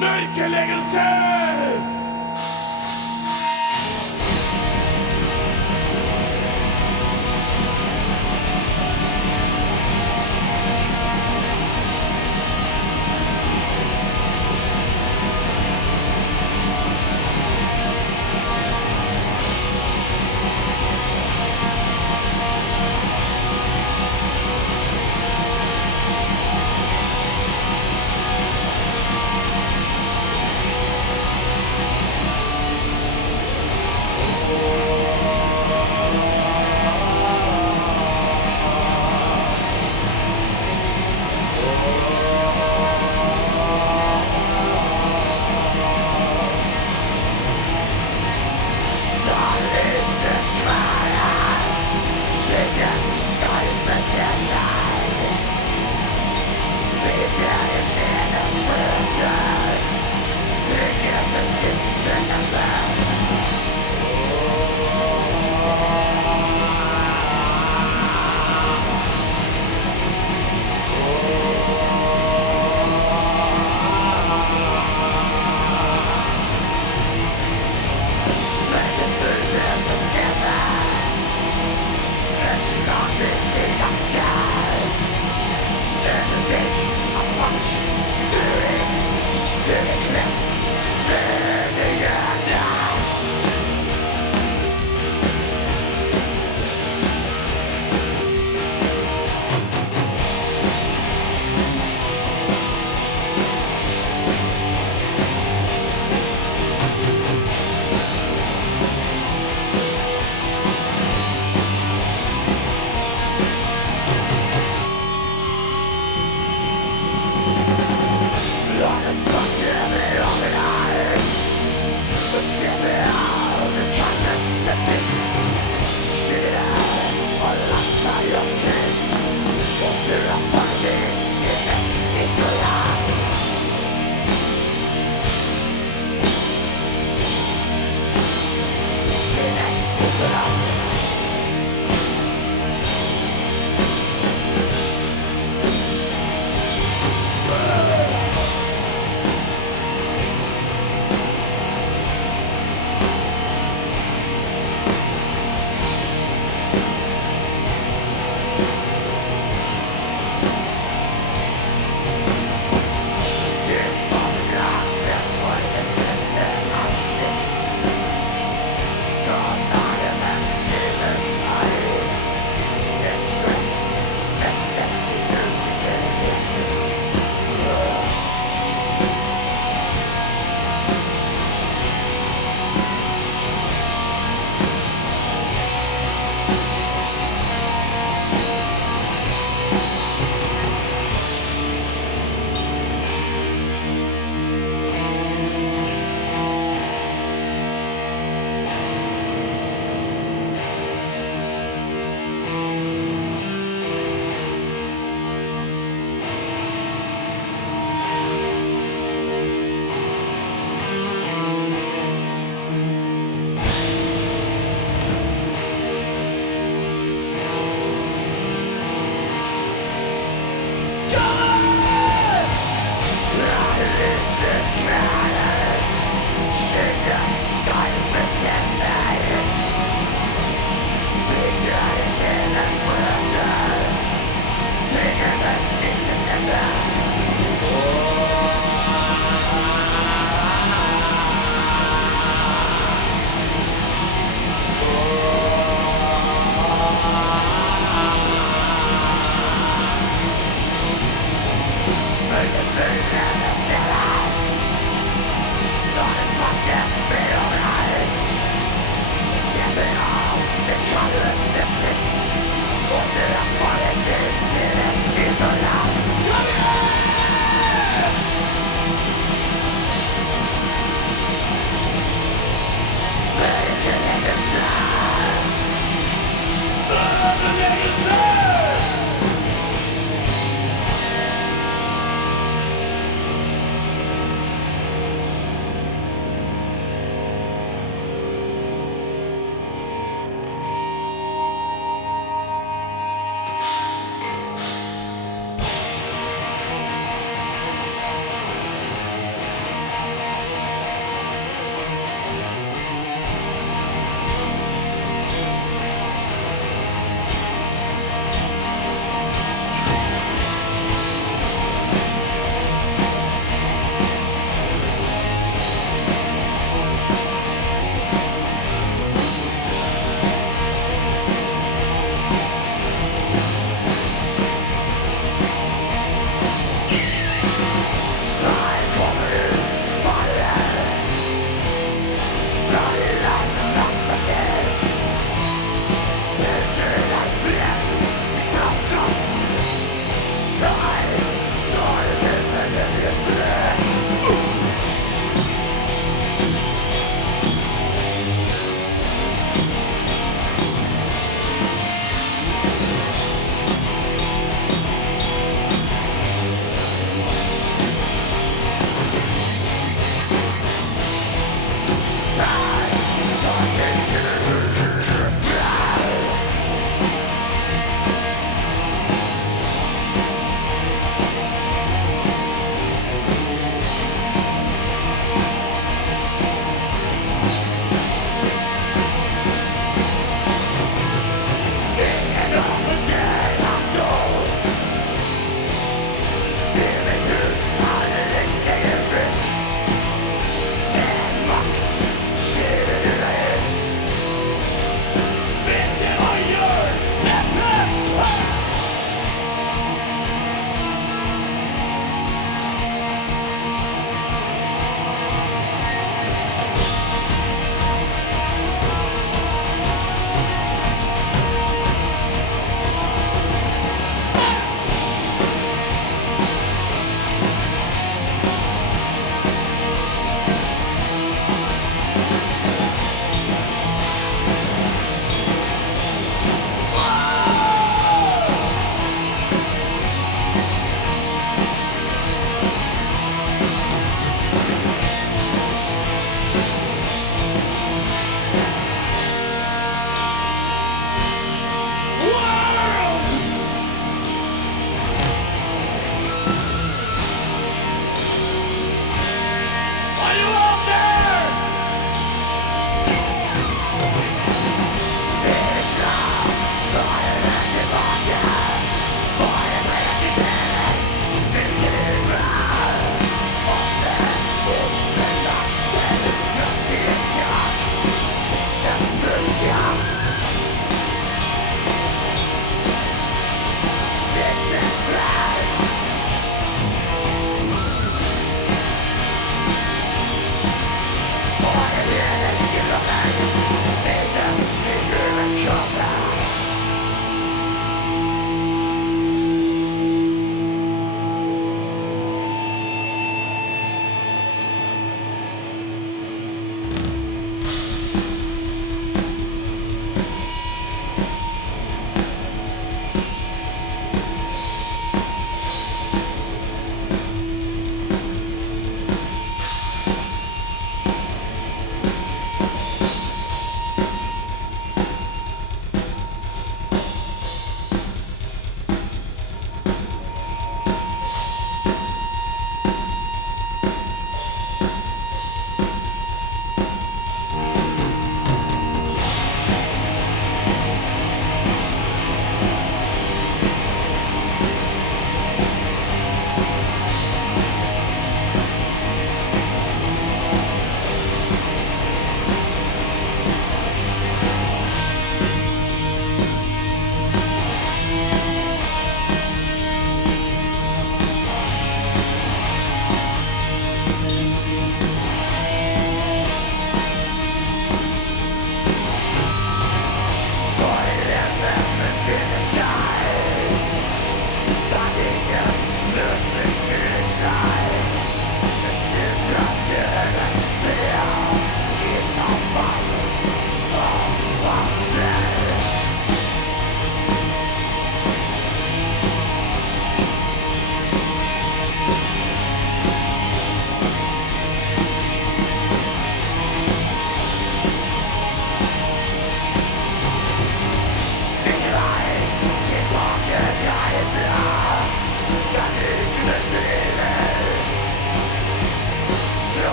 Mørkeleggelse!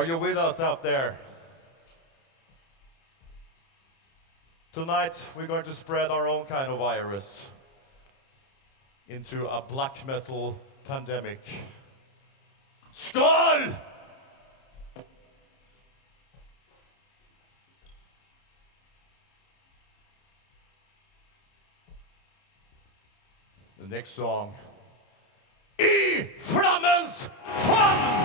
Are you with us out there? Tonight we're going to spread our own kind of virus into a black metal pandemic. Skål! The next song. Flammens Favn!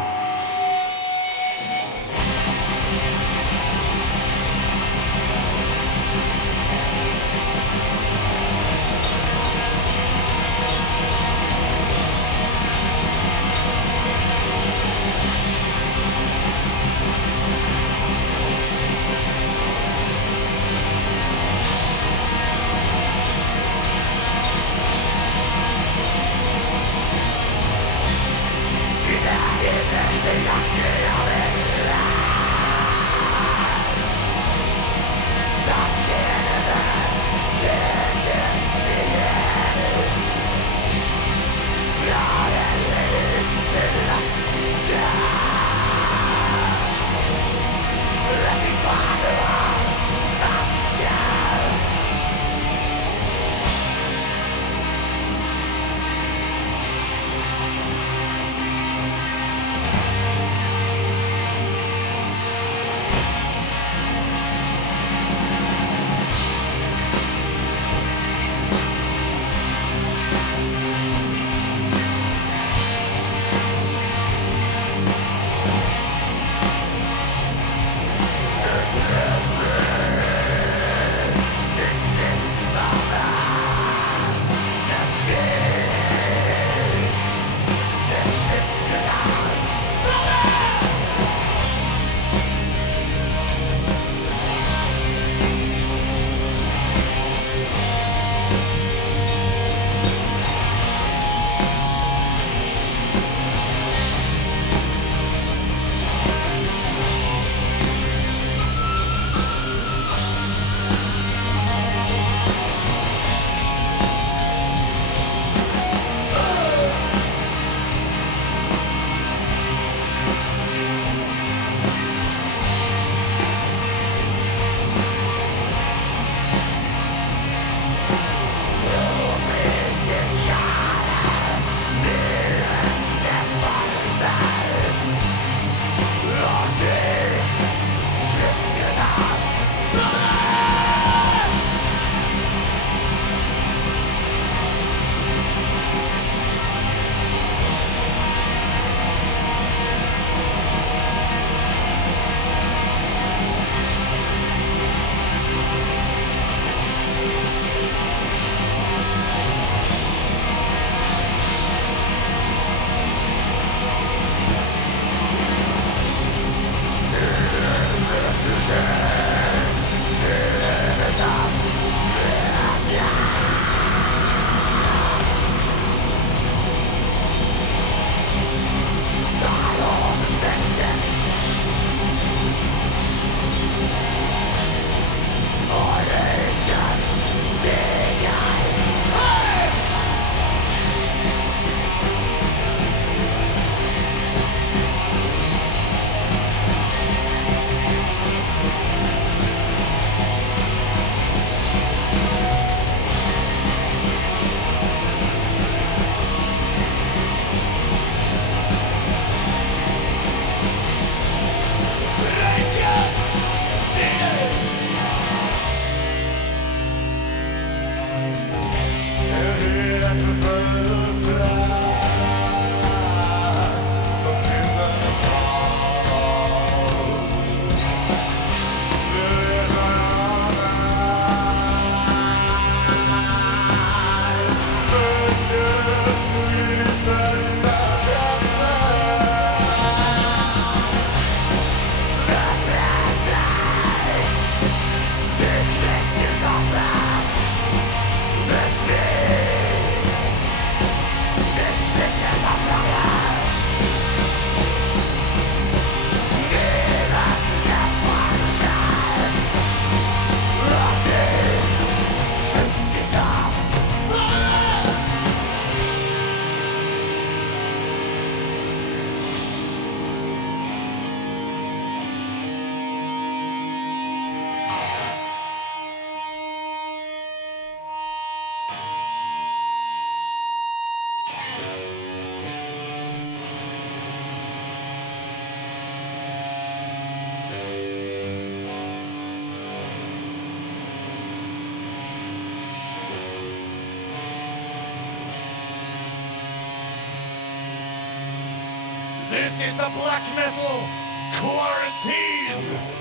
This is a black metal quarantine!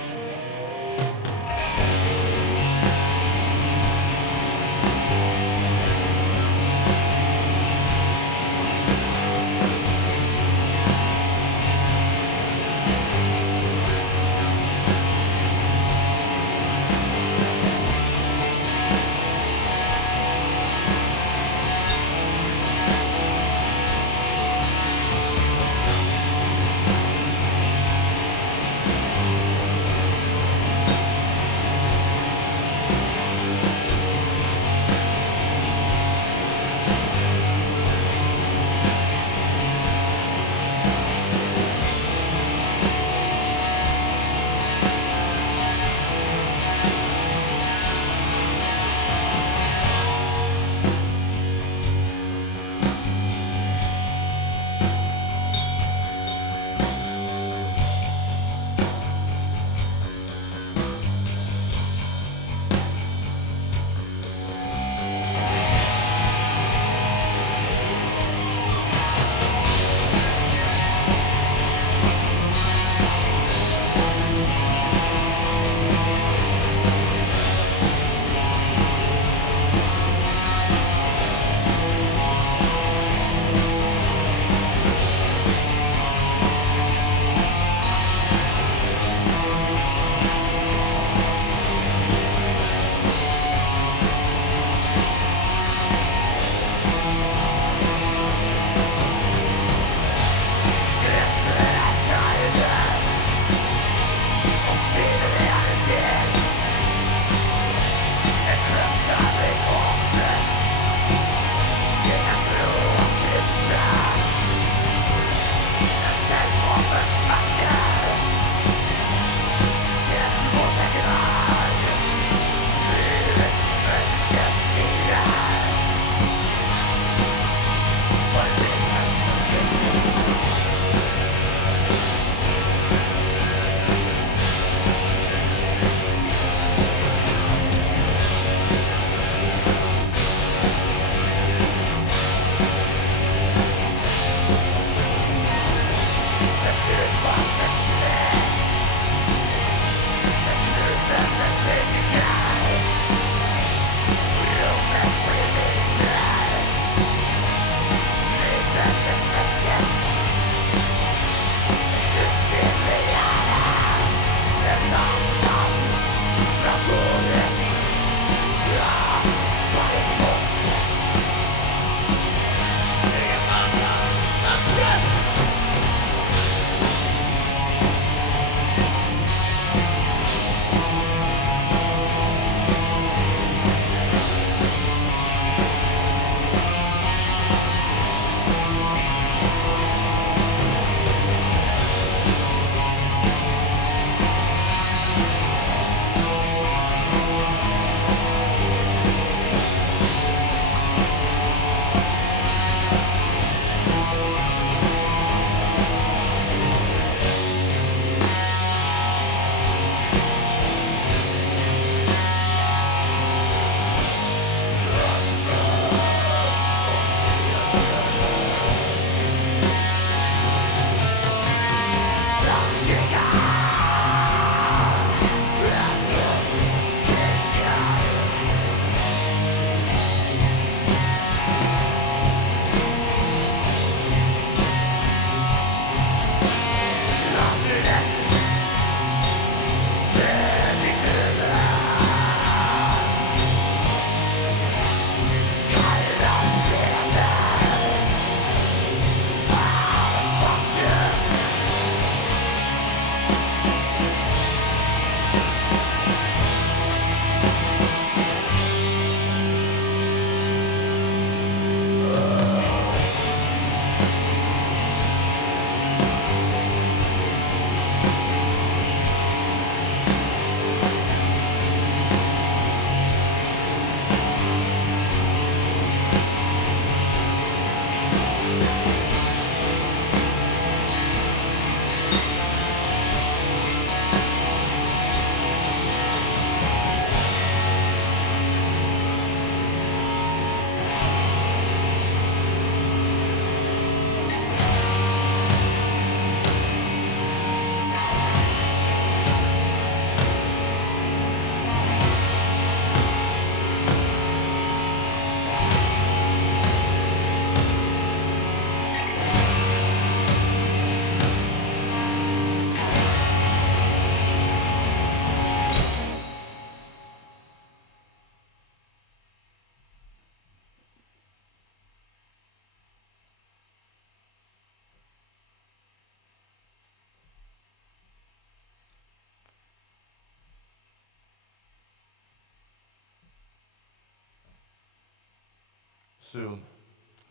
soon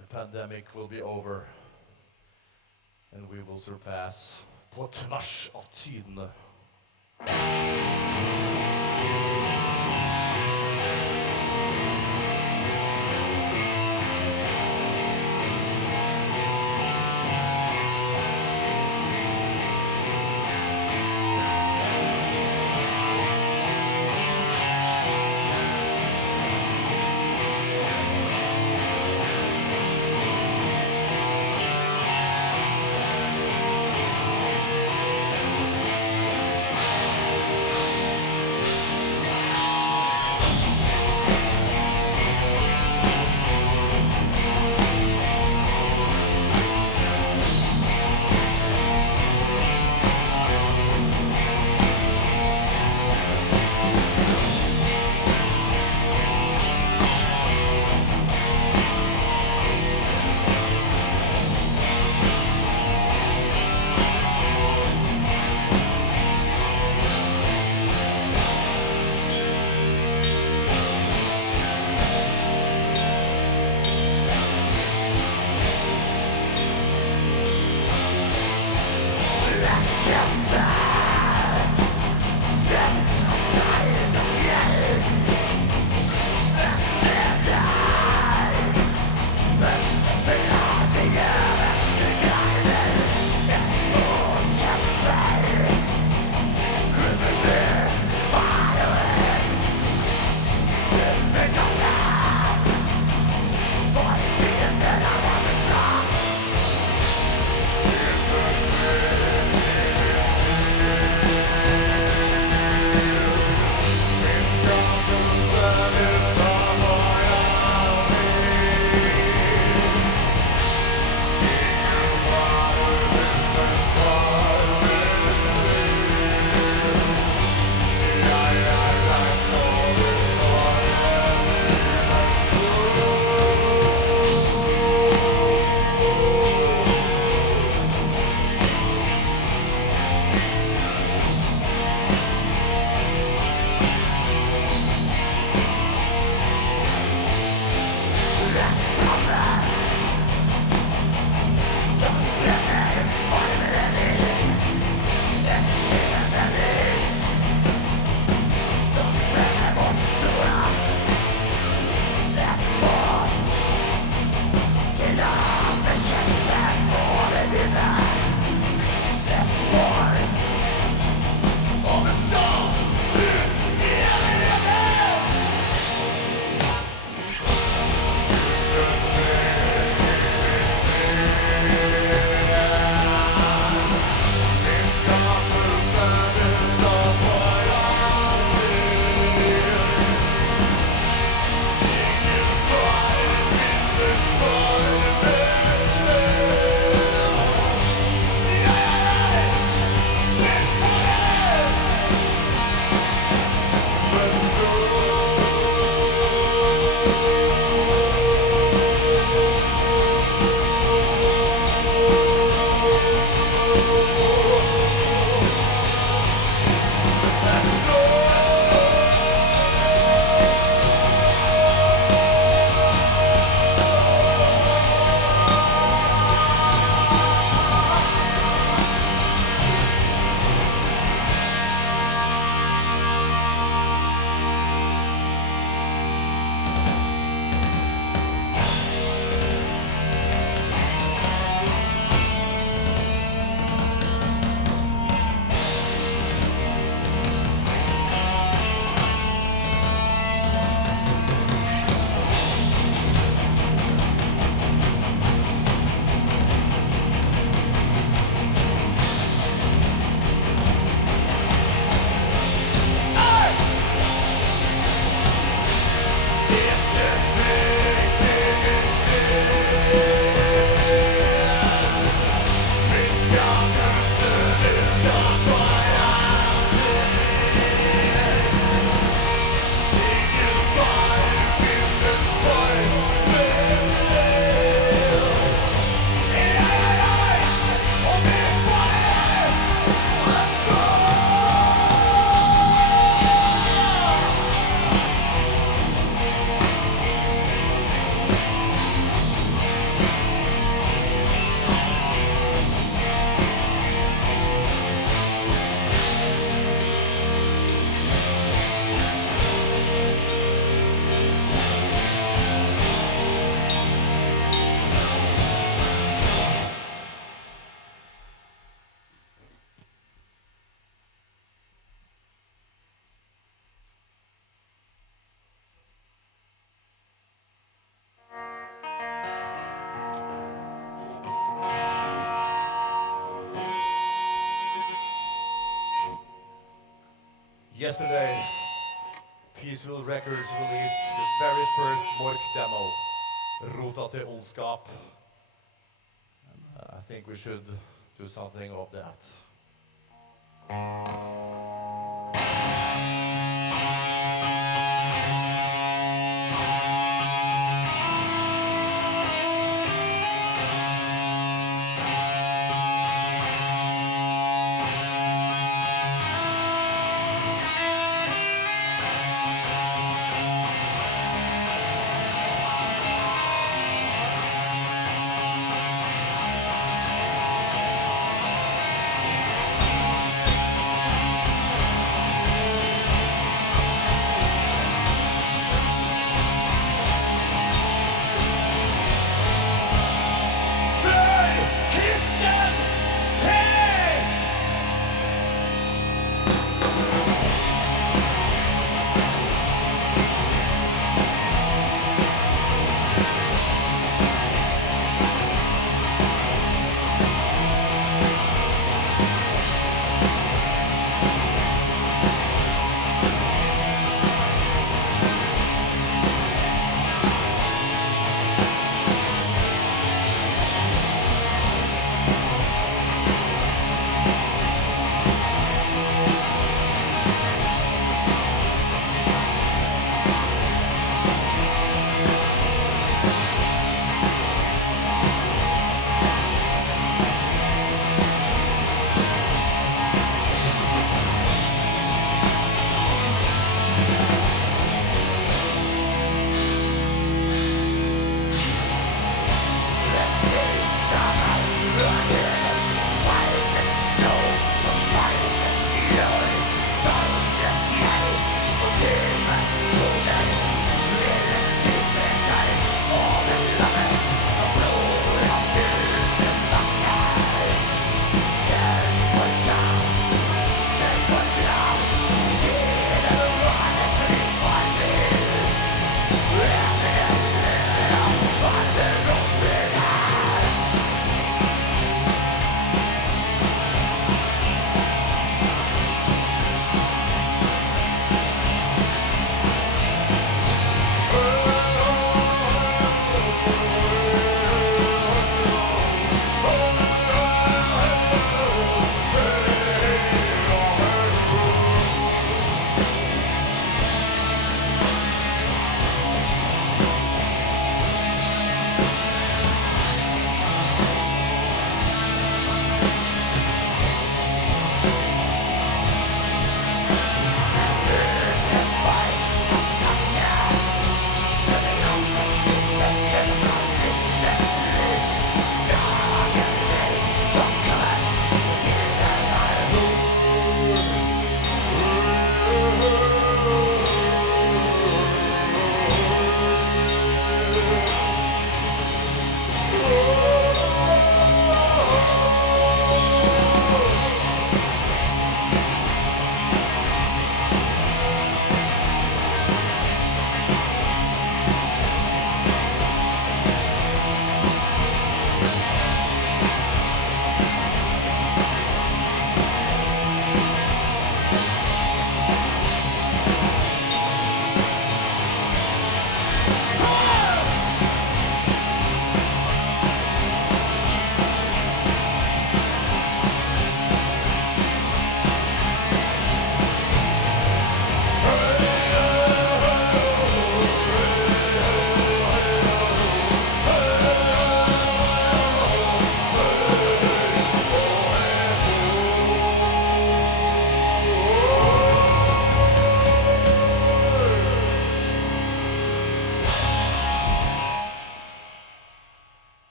the pandemic will be over and we will surpass på tvers av tidene. Yesterday, Peaceful Records released the very first Mork demo, Rota til ondskap. I think we should do something of that.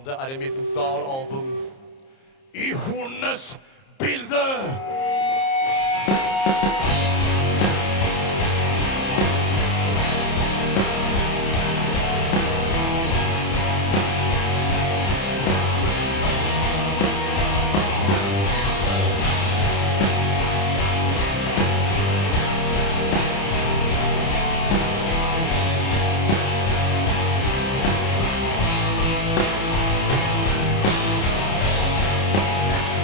om det er i Middels Dal-album I Hornenes Bilde!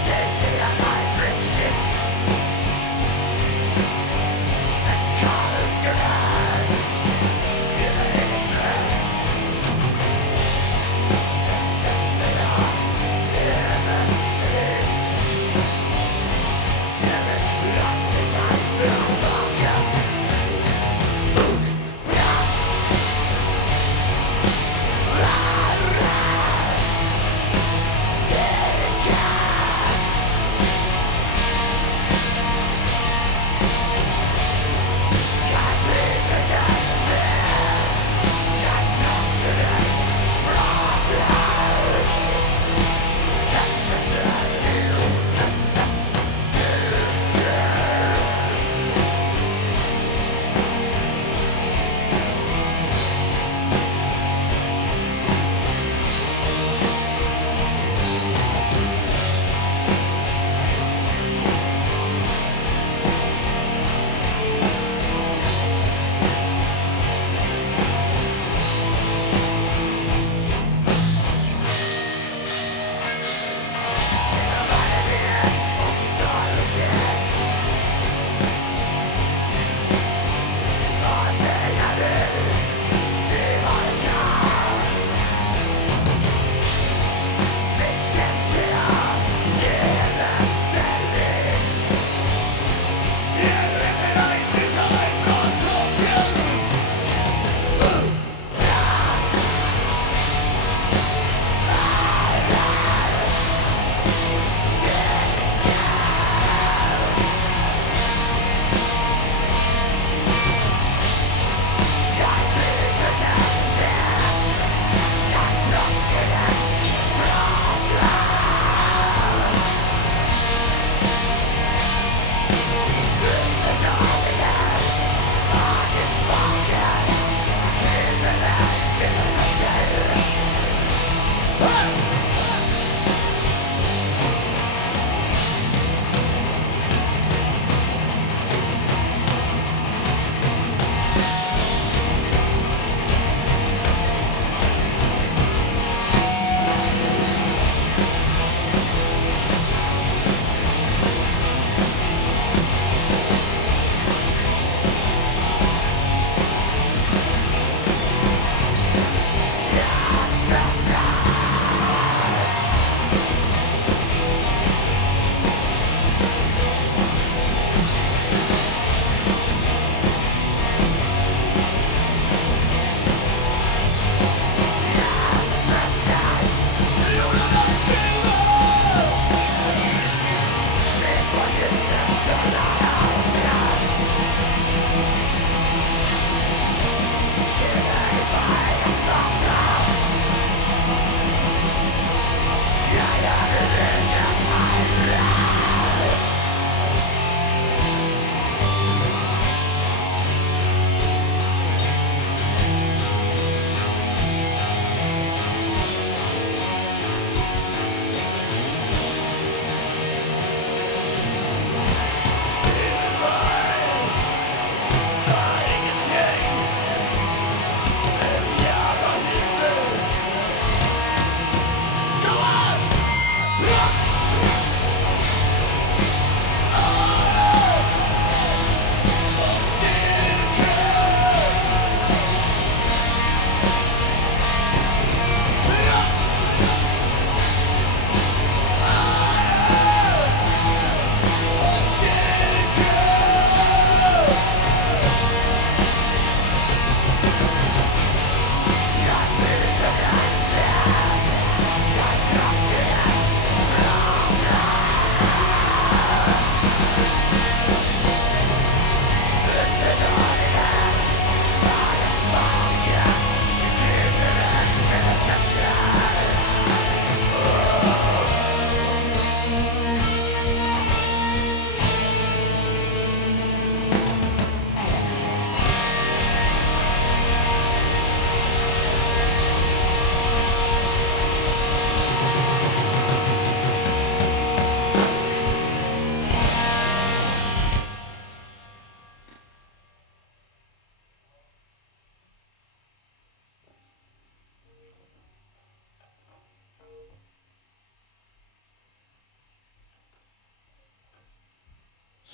Stay there, my rich kids.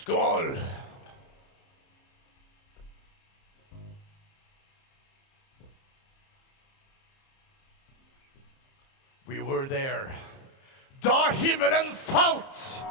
Skål! We were there. Da himmelen falt!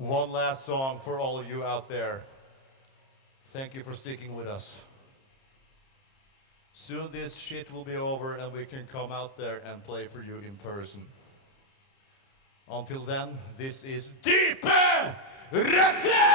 One last song for all of you out there. Thank you for sticking with us. Soon this shit will be over and we can come out there and play for you in person. Until then, this is Dype Røtter!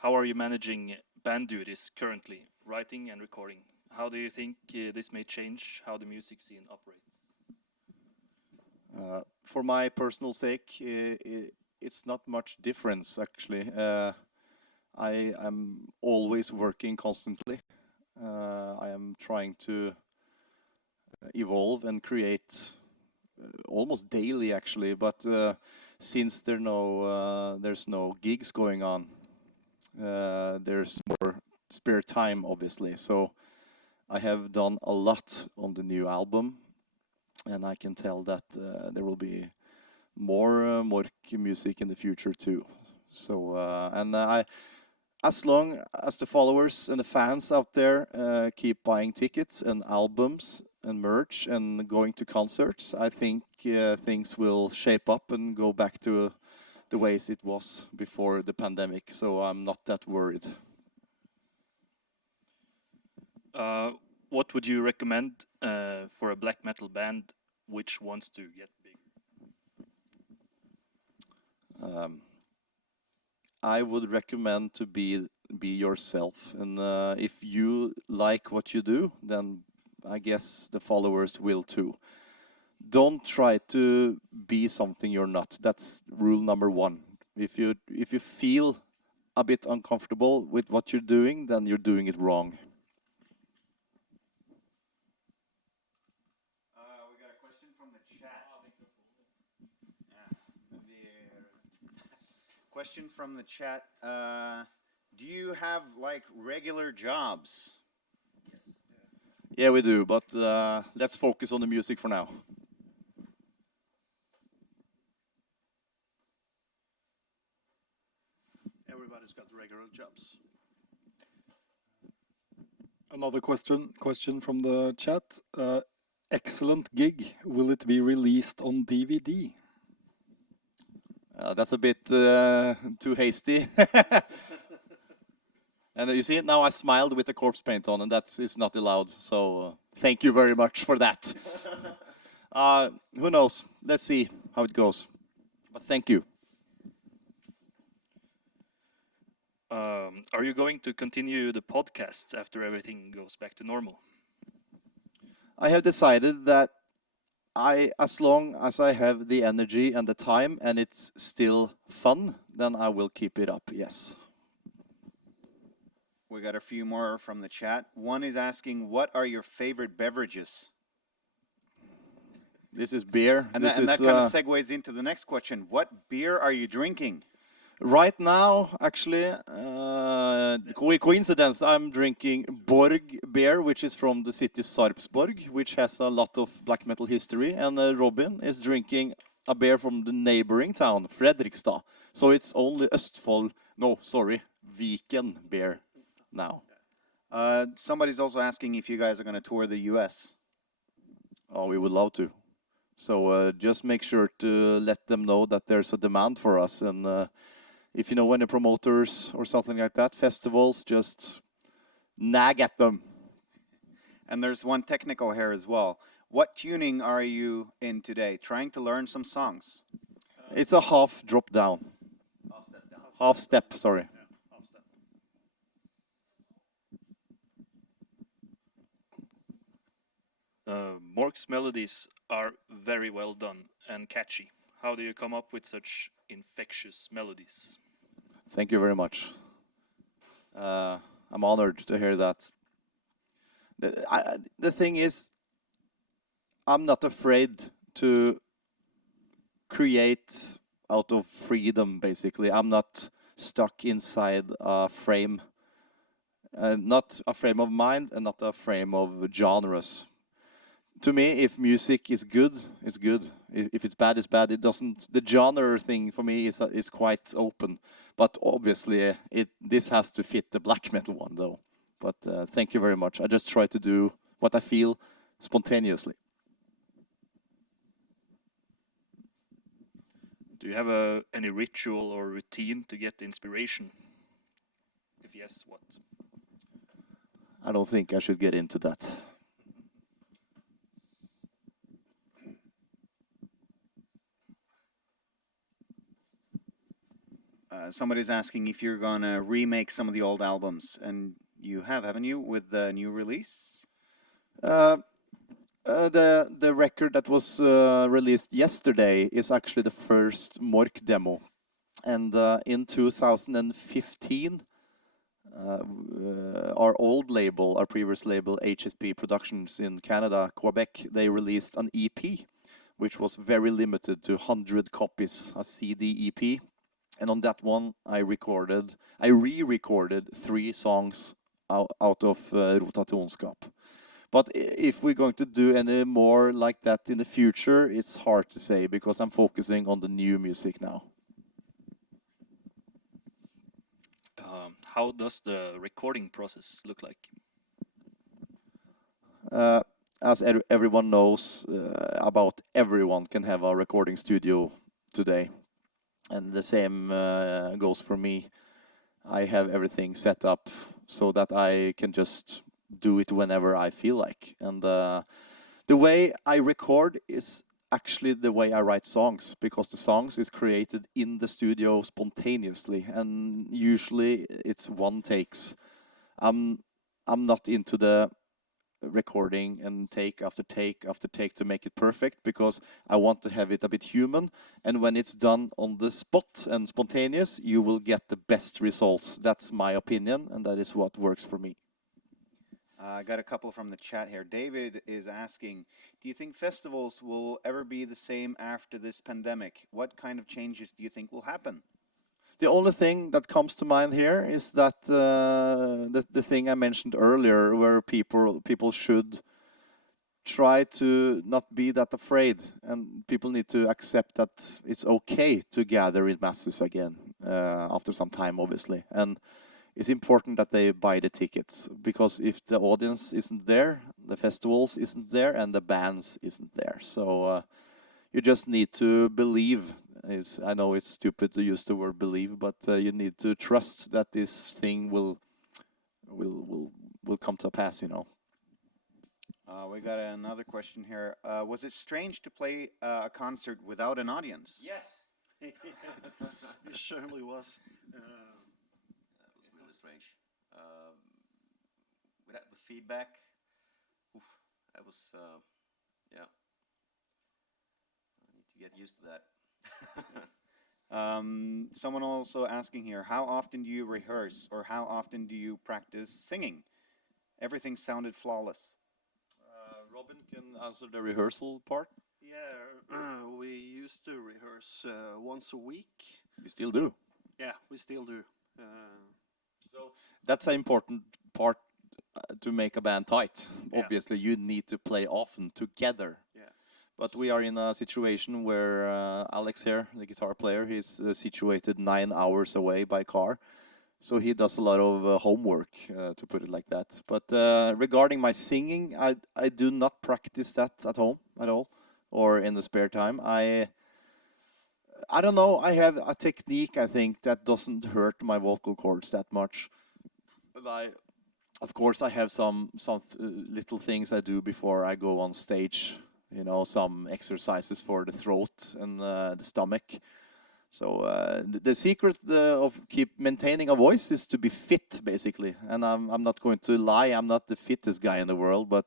how are you managing band duties currently, writing and recording? How do you think this may change how the music scene operates? For my personal sake, it's not much difference actually. I am always working constantly. I am trying to evolve and create almost daily actually, but since there's no gigs going on, there's more spare time obviously. So I have done a lot on the new album, and I can tell that there will be more Mork music in the future too. So as long as the followers and the fans out there keep buying tickets and albums and merch and going to concerts, I think things will shape up and go back to the ways it was before the pandemic. So I'm not that worried. What would you recommend for a black metal band which wants to get big? I would recommend to be yourself, and if you like what you do, then I guess the followers will too. Don't try to be something you're not. That's rule number one. If you feel a bit uncomfortable with what you're doing, then you're doing it wrong. We got a question from the chat. Question from the chat. Do you have like regular jobs? Yeah, we do, but let's focus on the music for now. Everybody's got regular jobs. Another question from the chat. Excellent gig. Will it be released on DVD? That's a bit too hasty. And you see, now I smiled with the corpse paint on, and that is not allowed. So thank you very much for that. Who knows? Let's see how it goes. But thank you. Are you going to continue the podcast after everything goes back to normal? I have decided that as long as I have the energy and the time and it's still fun, then I will keep it up, yes. We got a few more from the chat. One is asking, what are your favorite beverages? This is beer. And that kind of segues into the next question. What beer are you drinking? Right now, actually, coincidence, I'm drinking Borg beer, which is from the city Sarpsborg, which has a lot of black metal history. And Robin is drinking a beer from the neighboring town, Fredrikstad. So it's only Viken beer now. Somebody's also asking if you guys are going to tour the US. Oh, we would love to. So just make sure to let them know that there's a demand for us. And if you know any promoters or something like that, festivals, just nag at them. And there's one technical here as well. What tuning are you in today? Trying to learn some songs? It's a half drop down. Half step down. Half step, sorry. Yeah, half step. Mork's melodies are very well done and catchy. How do you come up with such infectious melodies? Thank you very much. I'm honored to hear that. The thing is, I'm not afraid to create out of freedom, basically. I'm not stuck inside a frame. Not a frame of mind and not a frame of genres. To me, if music is good, it's good. If it's bad, it's bad. It doesn't. The genre thing for me is quite open. But obviously, this has to fit the black metal one, though. But thank you very much. I just try to do what I feel spontaneously. Do you have any ritual or routine to get inspiration? If yes, what? I don't think I should get into that. somebody's asking if you're gonna remake some of the old albums, and you have, haven't you, with the new release? The record that was released yesterday is actually the first Mork demo, and in 2015, our old label, our previous label, HSP Productions in Canada, Quebec, they released an EP, which was very limited to 100 copies, a CD EP. And on that one, I re-recorded 3 songs out of Rota till Ondskap. But if we're going to do any more like that in the future, it's hard to say, because I'm focusing on the new music now. How does the recording process look like? As everyone knows, about everyone can have a recording studio today. And the same goes for me. I have everything set up so that I can just do it whenever I feel like. And the way I record is actually the way I write songs, because the songs is created in the studio spontaneously, and usually it's one takes. I'm not into the recording and take after take after take to make it perfect, because I want to have it a bit human, and when it's done on the spot and spontaneous, you will get the best results. That's my opinion, and that is what works for me. I got a couple from the chat here. David is asking, do you think festivals will ever be the same after this pandemic? What kind of changes do you think will happen? The only thing that comes to mind here is that the thing I mentioned earlier, where people should try to not be that afraid, and people need to accept that it's okay to gather in masses again after some time, obviously. And it's important that they buy the tickets, because if the audience isn't there, the festivals isn't there, and the bands isn't there. So you just need to believe. I know it's stupid to use the word believe, but you need to trust that this thing will come to pass, you know. We got another question here. Was it strange to play a concert without an audience? Yes. It certainly was. That was really strange. Without the feedback, that was, yeah. I need to get used to that. Someone also asking here, how often do you rehearse, or how often do you practice singing? Everything sounded flawless. Robin can answer the rehearsal part. Yeah, we used to rehearse once a week. We still do. Yeah, we still do. So that's an important part to make a band tight. Yeah. Obviously, you need to play often together. Yeah. But we are in a situation where Alex here, the guitar player, he's situated 9 hours away by car. So he does a lot of homework, to put it like that. But regarding my singing, I do not practice that at home at all, or in the spare time. I don't know, I have a technique, I think, that doesn't hurt my vocal cords that much. Of course, I have some little things I do before I go on stage. You know, some exercises for the throat and the stomach. So the secret of maintaining a voice is to be fit, basically. And I'm not going to lie, I'm not the fittest guy in the world, but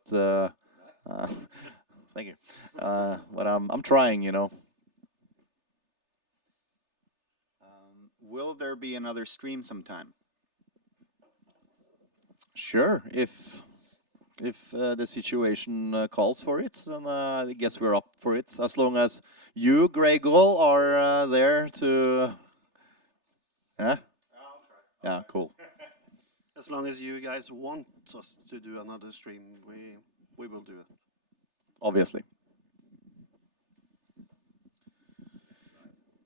thank you. But I'm trying, you know. Will there be another stream sometime? Sure, if the situation calls for it, then I guess we're up for it. As long as you, Gregol, are there to... Yeah? I'll try. Yeah, cool. As long as you guys want us to do another stream, we will do it. Obviously.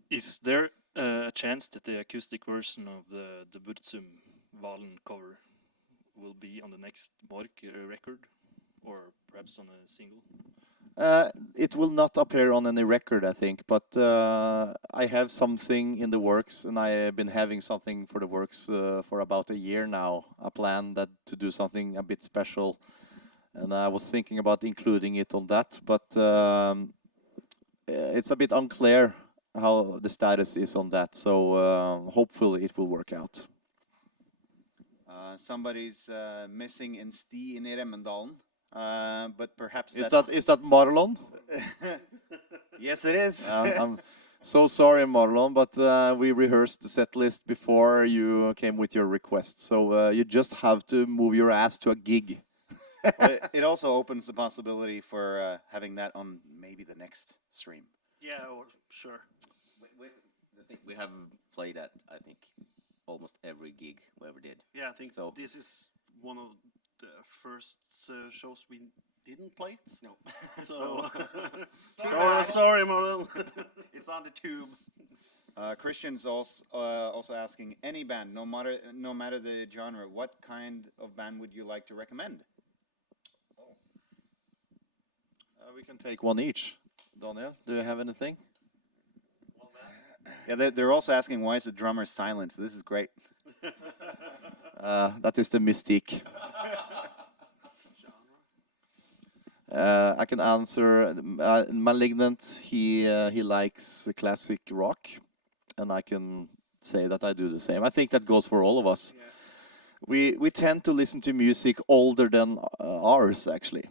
Is there a chance that the acoustic version of the Burzum Valen cover will be on the next Mork record, or perhaps on a single? It will not appear on any record, I think, but I have something in the works, and I have been having something for the works for about a year now, a plan to do something a bit special, and I was thinking about including it on that, but it's a bit unclear how the status is on that. So hopefully it will work out. Somebody's missing in Sti in Remmendalen, but perhaps Is that's... that Marlon? Yes, it is. I'm so sorry, Marlon, but we rehearsed the set list before you came with your request. So you just have to move your ass to a gig. Well, it also opens the possibility for having that on maybe the next stream. Yeah, sure. I think we have played at, I think, almost every gig we ever did. Yeah, I think So- this is one of the first shows we didn't play it. No. So, Sorry. sorry, Marlon. It's on the tube. Christian's also asking, any band, no matter the genre, what kind of band would you like to recommend? We can take one each. Daniel, do you have anything? Yeah, they're also asking, why is the drummer silent? This is great. That is the mystique. I can answer. Malignant, he likes classic rock, and I can say that I do the same. I think that goes for all of us. Yeah. We tend to listen to music older than ours, actually.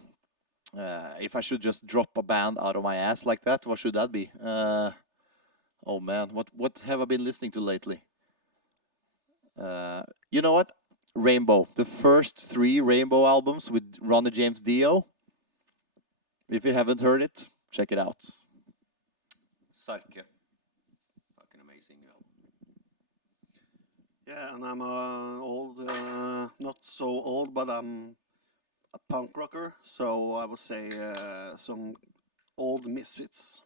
If I should just drop a band out of my ass like that, what should that be? Oh man, what have I been listening to lately? You know what? Rainbow. The first 3 Rainbow albums with Ronnie James Dio. If you haven't heard it, check it out. Sarke. Fucking amazing new album. Yeah, and I'm old, not so old, but I'm a punk rocker, so I would say some old Misfits.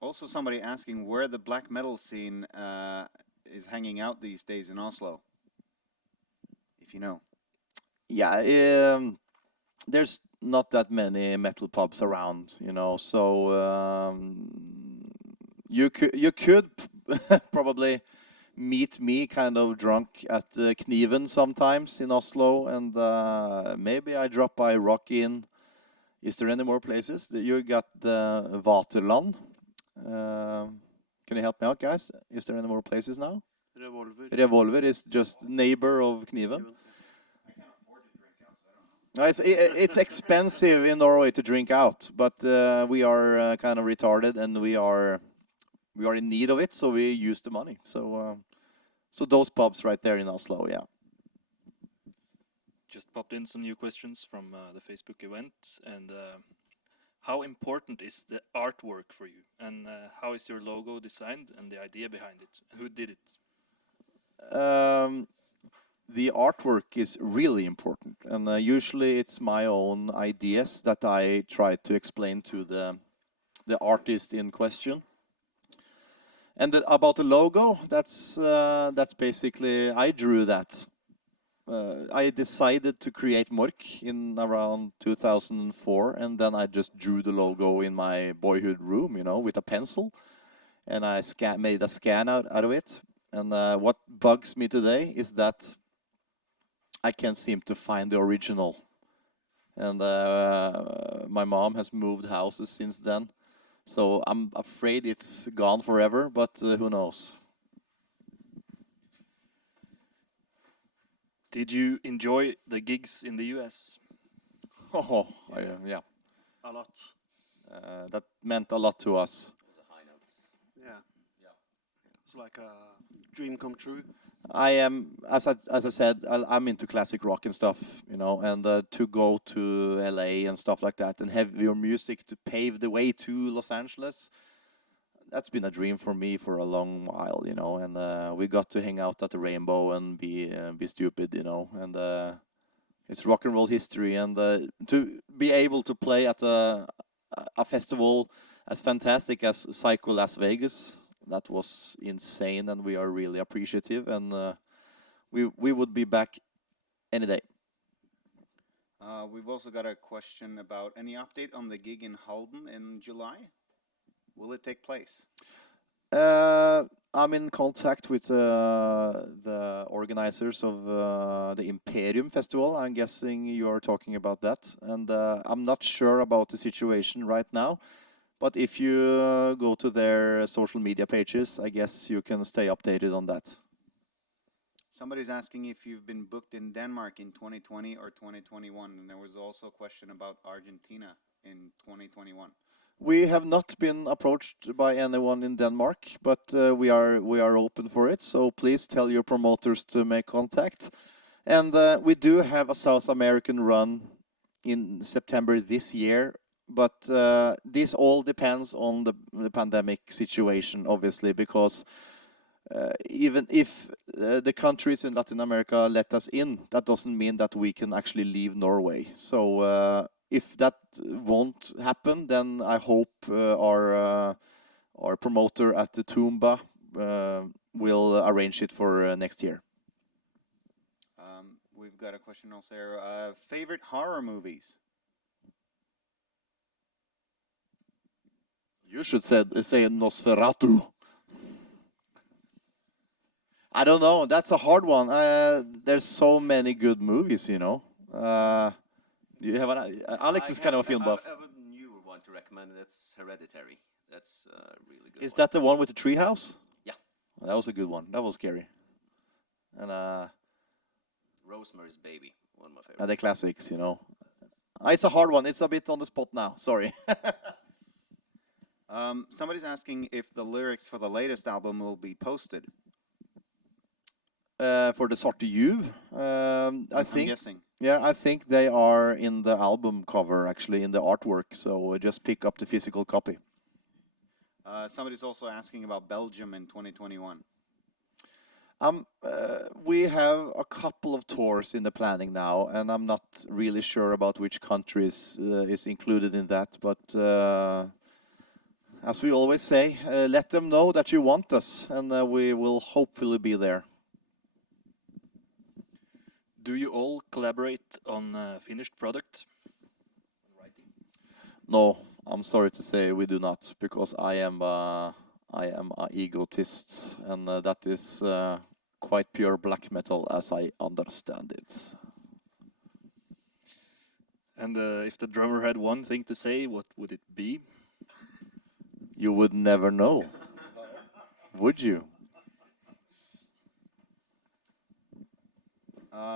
Also, somebody asking where the black metal scene is hanging out these days in Oslo. If you know. Yeah, there's not that many metal pubs around, you know. So you could probably meet me kind of drunk at Kniven sometimes in Oslo, and maybe I drop by Rock In. Is there any more places? You got the Vaterland. Can you help me out, guys? Is there any more places now? Revolver. Revolver is just neighbor of Kniven. No, it's expensive in Norway to drink out, but we are kind of retarded, and we are in need of it, so we use the money. So those pubs right there in Oslo, yeah. Just popped in some new questions from the Facebook event, and how important is the artwork for you, and how is your logo designed and the idea behind it? Who did it? The artwork is really important, and usually it's my own ideas that I try to explain to the artist in question. And about the logo, that's basically, I drew that. I decided to create Mork in around 2004, and then I just drew the logo in my boyhood room, you know, with a pencil, and I made a scan out of it. And what bugs me today is that I can't seem to find the original. And my mom has moved houses since then, so I'm afraid it's gone forever, but who knows? Did you enjoy the gigs in the US? Oh, yeah. A lot. That meant a lot to us. It was a high note. Yeah. It's like a dream come true. I am, as I said, I'm into classic rock and stuff, you know, and to go to LA and stuff like that and have your music to pave the way to Los Angeles, that's been a dream for me for a long while, you know, and we got to hang out at the Rainbow and be stupid, you know, and it's rock and roll history, and to be able to play at a festival as fantastic as Psycho Las Vegas, that was insane, and we are really appreciative, and we would be back any day. We've also got a question about any update on the gig in Halden in July. Will it take place? I'm in contact with the organizers of the Imperium Festival. I'm guessing you are talking about that, and I'm not sure about the situation right now, But if you go to their social media pages, I guess you can stay updated on that. Somebody's asking if you've been booked in Denmark in 2020 or 2021, and there was also a question about Argentina in 2021. We have not been approached by anyone in Denmark, but we are open for it. So please tell your promoters to make contact. And we do have a South American run in September this year, but this all depends on the pandemic situation, obviously, because even if the countries in Latin America let us in, that doesn't mean that we can actually leave Norway. So if that won't happen, then I hope our promoter at the Tumba will arrange it for next year. We've got a question also here. Favorite horror movies? You should say Nosferatu. I don't know. That's a hard one. There's so many good movies, you know. You have Alex is kind of a film buff. I have a newer one to recommend. That's Hereditary. That's really good. Is that the one with the treehouse? Yeah. That was a good one. That was scary. And Rosemary's Baby, one of my favorites. the classics, you know. It's a hard one. It's a bit on the spot now. Sorry. Somebody's asking if the lyrics for the latest album will be posted. For the Svarte Juv, I I'm think. guessing. Yeah, I think they are in the album cover, actually, in the artwork. So just pick up the physical copy. Somebody's also asking about Belgium in 2021. We have a couple of tours in the planning now, and I'm not really sure about which countries is included in that. But as we always say, let them know that you want us, and we will hopefully be there. Do you all collaborate on finished product? No, I'm sorry to say we do not, because I am an egotist, and that is quite pure black metal as I understand it. And if the drummer had one thing to say, what would it be? You would never know, would you?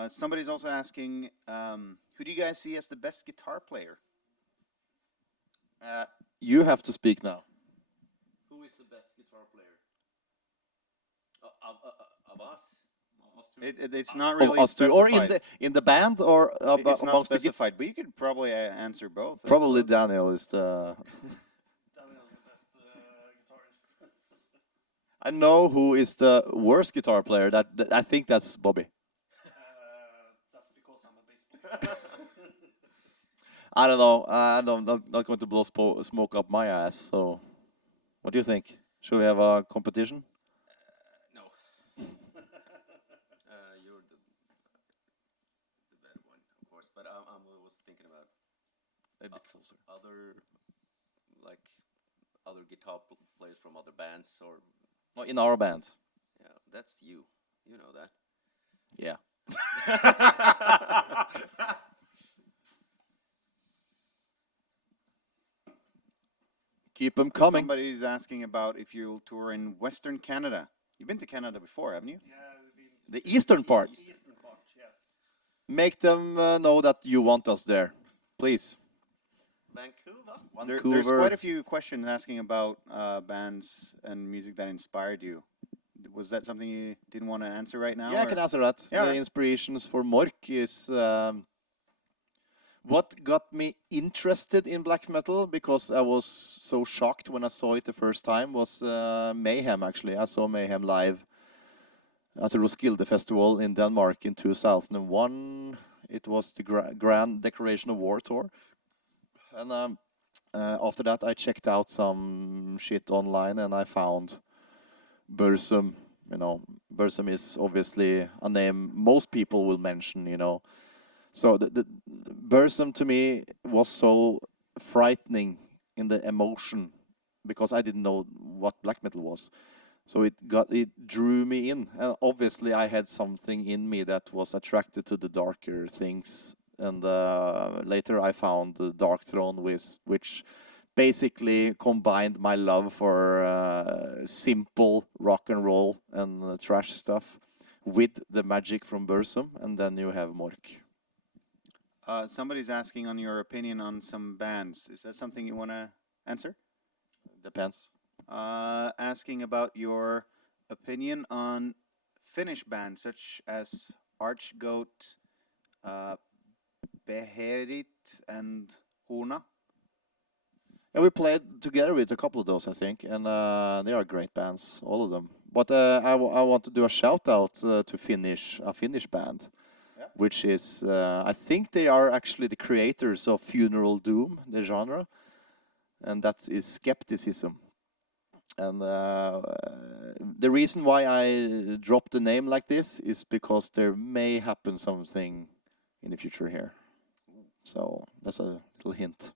Somebody's also asking, who do you guys see as the best guitar player? You have to speak now. Who is the best guitar player? Of us? Us two? It's not really Us two, specified. or in the band, or It's not amongst the specified, but you could probably answer both. That's probably fine. Daniel is the. I know who is the worst guitar player. That I think that's Bobby. That's because I'm a bass player. I don't know. I'm not going to blow smoke up my ass. So, what do you think? Should we have a competition? No. You're the better one, of course. But I was thinking about A bit closer. other guitar players from other bands, or No, in our band. yeah, that's you. You know that. Yeah. Keep them coming. Somebody's asking about if you'll tour in Western Canada. You've been to Canada before, haven't you? Yeah, we've been The eastern part. to the eastern part, yes. Make them know that you want us there, please. Vancouver. There's quite a few questions asking about bands and music that inspired you. Was that something you didn't want to answer right now? Yeah, I or- can answer that. Yeah. The inspirations for Mork is what got me interested in black metal, because I was so shocked when I saw it the first time, was Mayhem, actually. I saw Mayhem live at the Roskilde Festival in Denmark in 2001. It was the Grand Declaration of War tour. And after that, I checked out some shit online, and I found Burzum. You know, Burzum is obviously a name most people will mention, you know. So the Burzum to me was so frightening in the emotion, because I didn't know what black metal was. So it drew me in. And obviously I had something in me that was attracted to the darker things. And later I found the Dark Throne, which basically combined my love for simple rock and roll and thrash stuff with the magic from Burzum, and then you have Mork. Somebody's asking on your opinion on some bands. Is that something you want to answer? Depends. Asking about your opinion on Finnish bands such as Archgoat, Beherit, and Horna. Yeah, we played together with a couple of those, I think, and they are great bands, all of them. But I want to do a shout out to a Finnish band, which is I think they are actually the creators of Funeral Doom, the genre, and that is Skepticism. And the reason why I dropped the name like this is because there may happen something in the future here. So that's a little hint.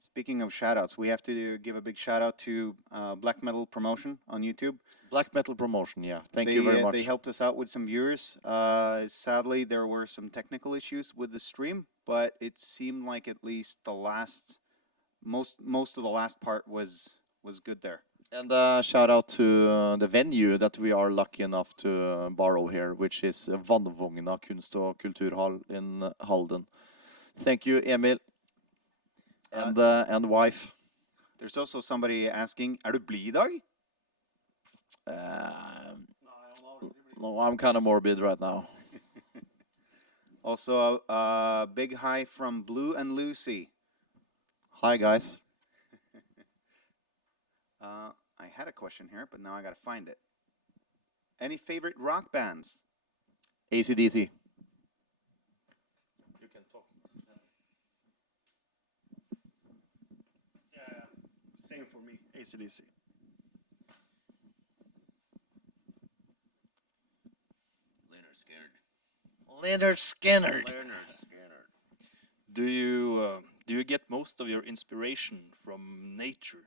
Speaking of shoutouts, we have to give a big shout out to Black Metal Promotion on YouTube. Black Metal Promotion, yeah. Thank you very much. They helped us out with some viewers. Sadly, there were some technical issues with the stream, but it seemed like at least the last, most of the last part was good there. And shout out to the venue that we are lucky enough to borrow here, which is Vannvogna Kunst- og Kulturhall in Halden. Thank you, Emil, and wife. There's also somebody asking, er du blid I dag? No, I'm kind of morbid right now. Also, big hi from Blue and Lucy. Hi, guys. I had a question here, but now I gotta find it. Any favorite rock bands? AC/DC. You can talk. Yeah, same for me. AC/DC. Leonard Skinner. Do you get most of your inspiration from nature?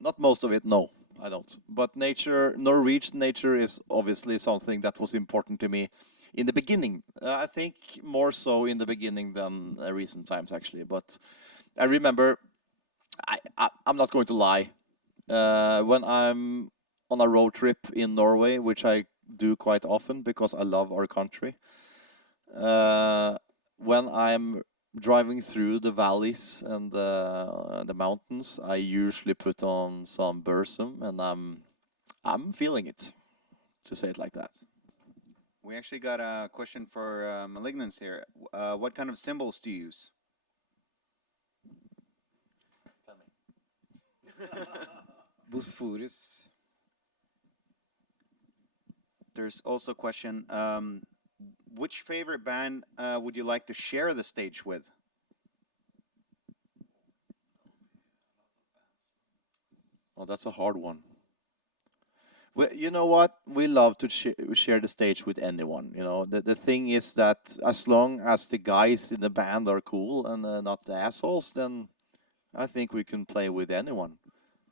Not most of it, no, I don't. But nature, Norwegian nature is obviously something that was important to me in the beginning. I think more so in the beginning than recent times, actually. But I remember, I'm not going to lie, when I'm on a road trip in Norway, which I do quite often because I love our country, when I'm driving through the valleys and the mountains, I usually put on some Burzum, and I'm feeling it, to say it like that. We actually got a question for Malignance here. What kind of symbols do you use? Tell me. Bosphorus. There's also a question, which favorite band would you like to share the stage with? Oh, that's a hard one. Well, you know what? We love to share the stage with anyone. You know, the thing is that as long as the guys in the band are cool and not the assholes, then I think we can play with anyone.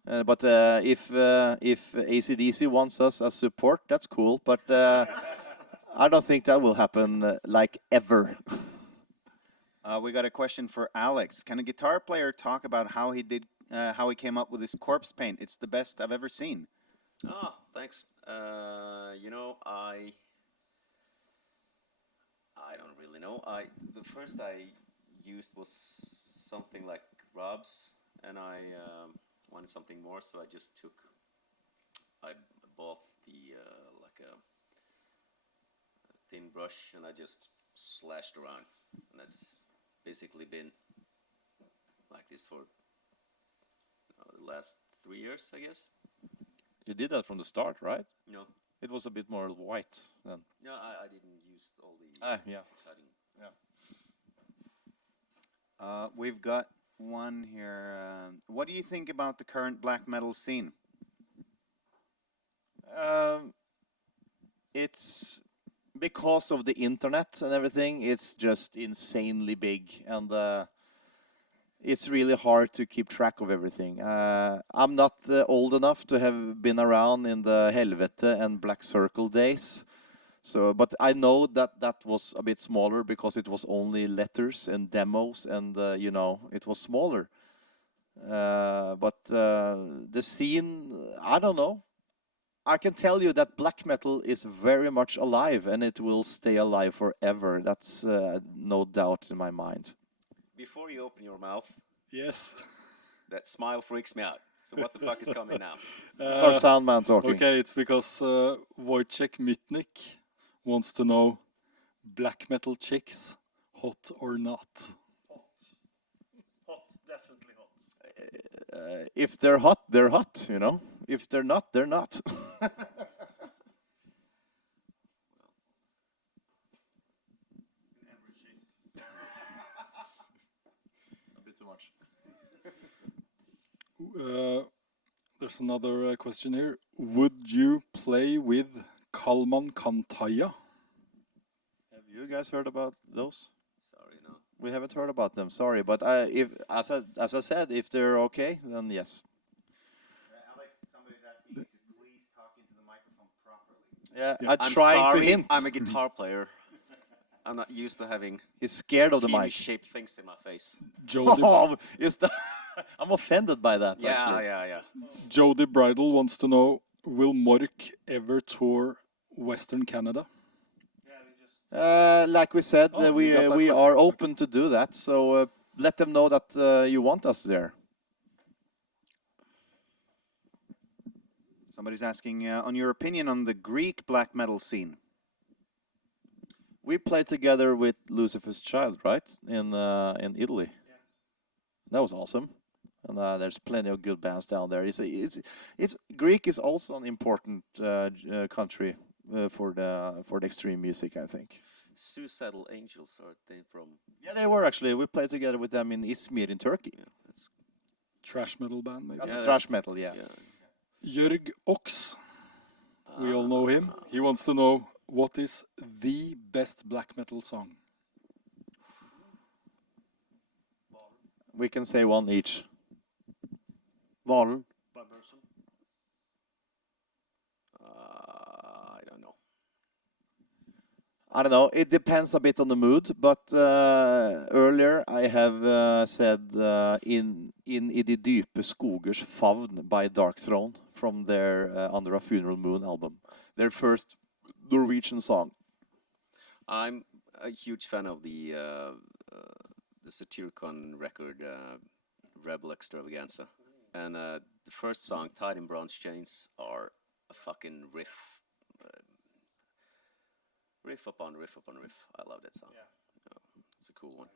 But if AC/DC wants us as support, that's cool. But I don't think that will happen like ever. We got a question for Alex. Can a guitar player talk about how he came up with his corpse paint? It's the best I've ever seen. Oh, thanks. You know, I don't really know. The first I used was something like Rob's, and I wanted something more, so I bought the like a thin brush, and I just slashed around, and that's basically been like this for the last 3 years, I guess. You did that from the start, right? No. It was a bit more white then. No, I didn't use all the Yeah. cutting. We've got one here. What do you think about the current black metal scene? It's because of the internet and everything, it's just insanely big, and it's really hard to keep track of everything. I'm not old enough to have been around in the Helvete and Black Circle days, but I know that was a bit smaller because it was only letters and demos, and you know, it was smaller. But the scene, I don't know. I can tell you that black metal is very much alive, and it will stay alive forever. That's no doubt in my mind. Before you open your mouth, Yes. that smile freaks me out. So what the fuck is coming now? It's our sound man talking. Okay, it's because Wojciech Mytnik wants to know black metal chicks, hot or not? Hot, definitely hot. If they're hot, you know. If they're not, they're not. A bit too much. There's another question here. Would you play with Kalman Kantaya? Have you guys heard about those? Sorry, no. We haven't heard about them. Sorry, but if as I said, if they're okay, then yes. Alex, somebody's asking you to please talk into the microphone properly. Yeah, Yeah. I'm I'm trying sorry, to hint. I'm a guitar player. I'm not used to having He's scared of the mic. penis-shaped things in my face. Jody, Oh, is that? I'm offended by that. Yeah, actually. yeah. Jody Bridle wants to know, will Mork ever tour Western Canada? Like we said, Oh, we you got that we question. are open to do that. So let them know that you want us there. Somebody's asking on your opinion on the Greek black metal scene. We played together with Lucifer's Child, right? In Italy. Yeah. That was awesome. And there's plenty of good bands down there. It's Greek is also an important country for the extreme music, I think. Suicidal Angels, are they from? Yeah, they were actually. We played together with them in Izmir in Turkey. Yeah, that's Trash metal band, maybe? That's Yeah, a that's- thrash metal, yeah. Jörg Ox, we all know him. He wants to know, what is the best black metal song? We can say one each. Valen by Burson. I don't know. I don't know. It depends a bit on the mood, but earlier I have said in I de dype skogers favn by Dark Throne from their Under a Funeral Moon album, their first Norwegian song. I'm a huge fan of the Satyricon record, Rebel Extravaganza, and the first song, Tied in Bronze Chains, are a fucking riff. Riff upon riff upon riff. I love that song. Yeah. It's a cool one.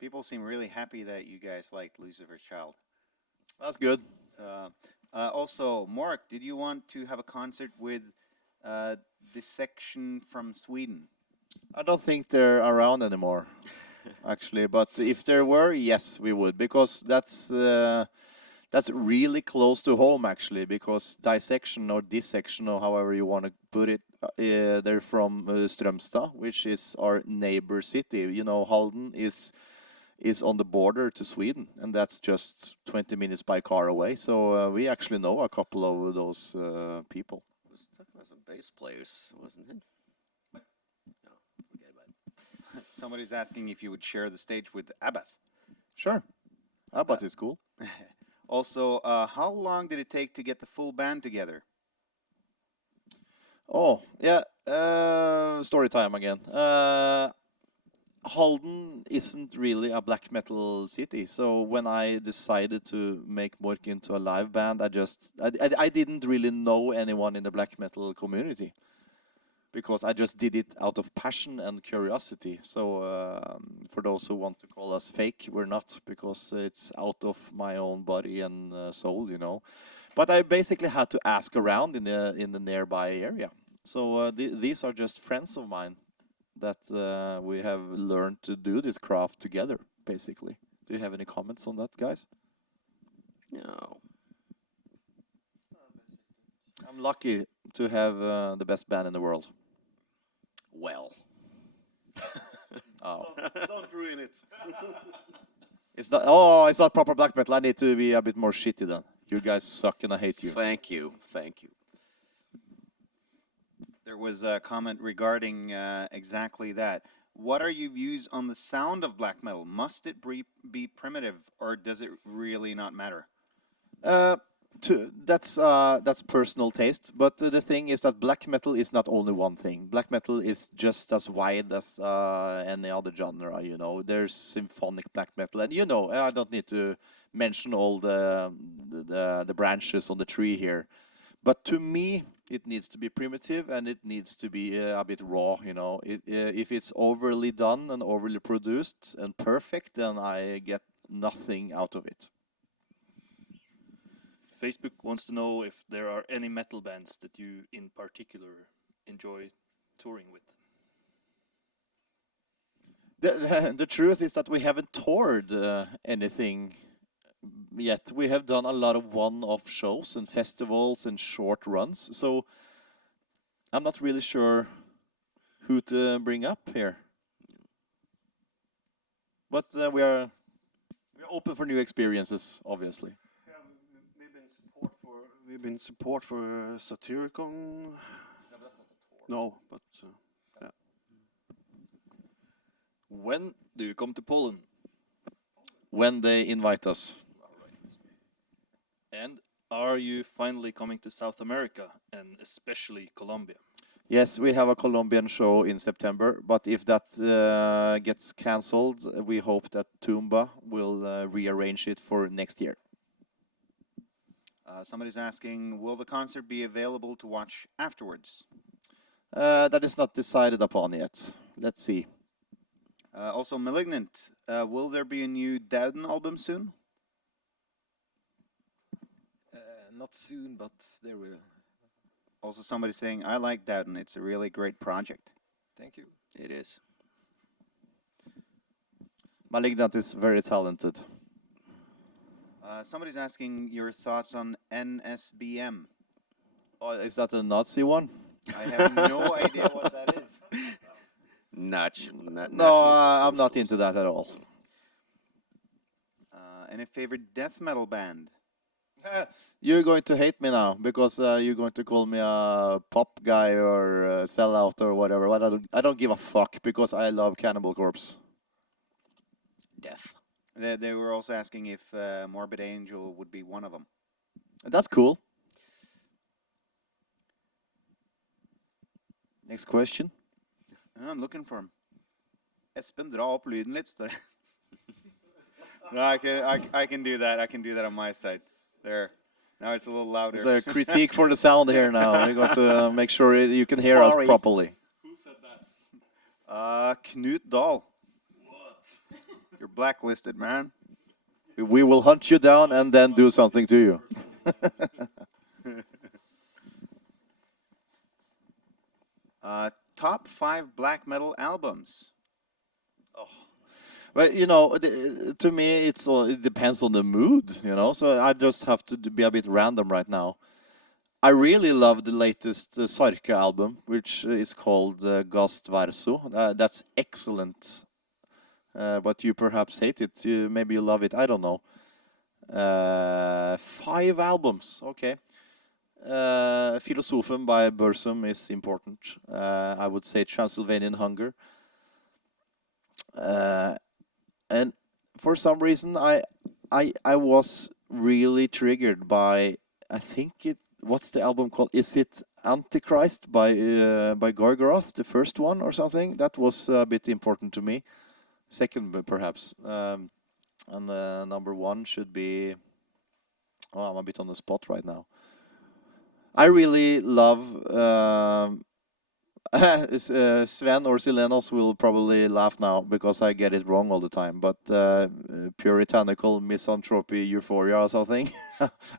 People seem really happy that you guys liked Lucifer's Child. That's good. Also, Mork, did you want to have a concert with this section from Sweden? I don't think they're around anymore, actually. But if there were, yes, we would, because that's really close to home, actually. Because Dissection or Dissection, or however you want to put it, they're from Strömstad, which is our neighbor city. You know, Halden is on the border to Sweden, and that's just 20 minutes by car away. So we actually know a couple of those people. I was talking about some bass players, wasn't it? No, forget about it. Somebody's asking if you would share the stage with Abbath. Sure, Abbath is cool. Also, how long did it take to get the full band together? Oh, yeah, story time again. Halden isn't really a black metal city, so when I decided to make Mork into a live band, I didn't really know anyone in the black metal community, because I just did it out of passion and curiosity. So for those who want to call us fake, we're not, because it's out of my own body and soul, you know. But I basically had to ask around in the nearby area. So these are just friends of mine that we have learned to do this craft together, basically. Do you have any comments on that, guys? No. I'm lucky to have the best band in the world. Well. Oh. Don't ruin it. It's not proper black metal. I need to be a bit more shitty then. You guys suck and I hate you. Thank you. There was a comment regarding exactly that. What are your views on the sound of black metal? Must it be primitive, or does it really not matter? That's personal taste, but the thing is that black metal is not only one thing. Black metal is just as wide as any other genre. You know, there's symphonic black metal, and you know, I don't need to mention all the branches on the tree here. But to me, it needs to be primitive, and it needs to be a bit raw. You know, if it's overly done and overly produced and perfect, then I get nothing out of it. Facebook wants to know if there are any metal bands that you in particular enjoy touring with. The truth is that we haven't toured anything yet. We have done a lot of one-off shows and festivals and short runs, so I'm not really sure who to bring up here. But we are open for new experiences, obviously. Yeah, we've been support for Satyricon. No, that's not a tour. No, but yeah. When do you come to Poland? When they invite us. And are you finally coming to South America, and especially Colombia? Yes, we have a Colombian show in September, but if that gets cancelled, we hope that Tumba will rearrange it for next year. Somebody's asking, will the concert be available to watch afterwards? That is not decided upon yet. Let's see. Also, Malignant, will there be a new Dowden album soon? Not soon, but there will. Also, somebody saying, I like Dowden, it's a really great project. Thank you. It is. Malignant is very talented. Somebody's asking your thoughts on NSBM. Oh, is that a Nazi one? I have no idea what that is. No, I'm not into that at all. Any favorite death metal band? You're going to hate me now because you're going to call me a pop guy or a sellout or whatever. But I don't give a fuck because I love Cannibal Corpse. Death. They were also asking if Morbid Angel would be one of them. That's cool. Next question. I'm looking for him. Espen, dra opp lyden litt, står det. No, I can do that. I can do that on my side. There. Now it's a little louder. There's a critique for the sound here now. We're going to make sure you can hear us properly. Who said that? Knut Dahl. What? You're blacklisted, man. We will hunt you down and then do something to you. Top 5 black metal albums. Well, you know, to me, it depends on the mood, you know, so I just have to be a bit random right now. I really love the latest Sarke album, which is called Gast Verso. That's excellent. But you perhaps hate it. Maybe you love it. I don't know. 5 albums. Okay. Philosophen by Burzum is important. I would say Transylvanian Hunger. And for some reason, I was really triggered by, I think what's the album called? Is it Antichrist by Gorgoroth, the first one or something? That was a bit important to me. Second, perhaps. And number 1 should be... Oh, I'm a bit on the spot right now. I really love... Sven or Silenos will probably laugh now because I get it wrong all the time. But Puritanical Misanthropy Euphoria or something.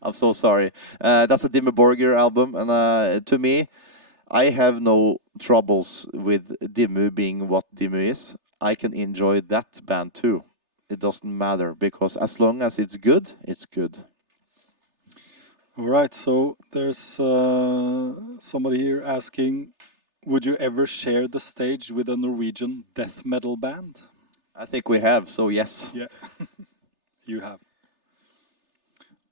I'm so sorry. That's a Dimmu Borgir album. And to me, I have no troubles with Dimmu being what Dimmu is. I can enjoy that band too. It doesn't matter because as long as it's good, it's good. All right, so there's somebody here asking, would you ever share the stage with a Norwegian death metal band? I think we have, so yes. Yeah, you have.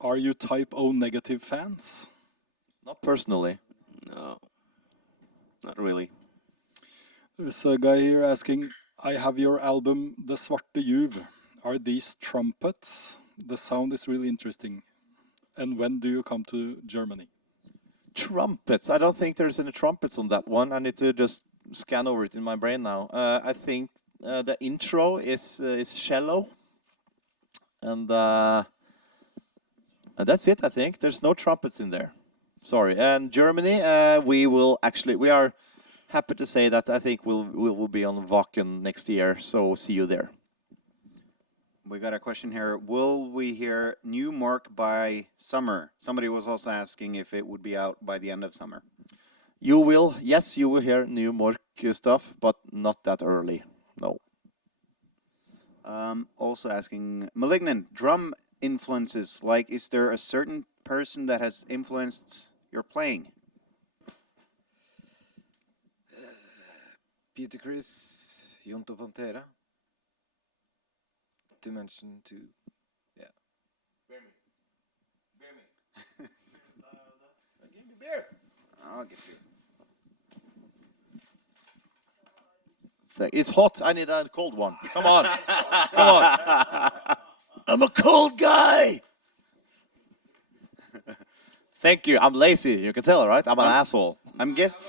Are you Type O negative fans? Not personally. No, not really. There's a guy here asking, I have your album The Svarte Juv. Are these trumpets? The sound is really interesting. And when do you come to Germany? Trumpets. I don't think there's any trumpets on that one. I need to just scan over it in my brain now. I think the intro is cello. And that's it, I think. There's no trumpets in there. Sorry. And Germany, we are happy to say that I think we will be on Wacken next year. So see you there. We got a question here. Will we hear new Mork by summer? Somebody was also asking if it would be out by the end of summer. You will, yes, you will hear new Mork stuff, but not that early, no. Also asking, Malignant, drum influences, like is there a certain person that has influenced your playing? Peter Criss, Jonto Pantera. To mention two, yeah. Bear me. Give me beer. I'll get you. It's hot. I need a cold one. Come on. Come on. I'm a cold guy. Thank you. I'm lazy. You can tell, right? I'm an asshole. I'm guessing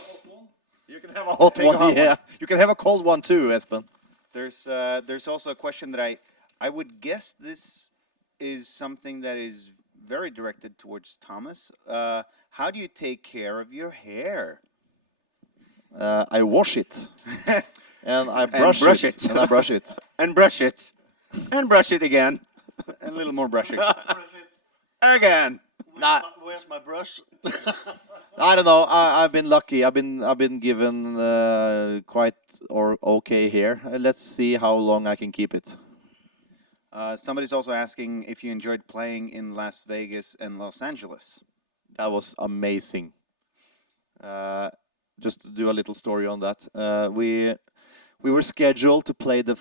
You can have a hot Take a one. hot Yeah. one. You can have a cold one too, Espen. there's also a question that I would guess this is something that is very directed towards Thomas. How do you take care of your hair? I wash it. And I brush brush it. it. And I brush it. And brush it. And brush it again. And a little more brushing. Again. Where's my brush? I don't know. I've been lucky. I've been given quite or okay hair. Let's see how long I can keep it. Somebody's also asking if you enjoyed playing in Las Vegas and Los Angeles. That was amazing. Just to do a little story on that, we were scheduled to play the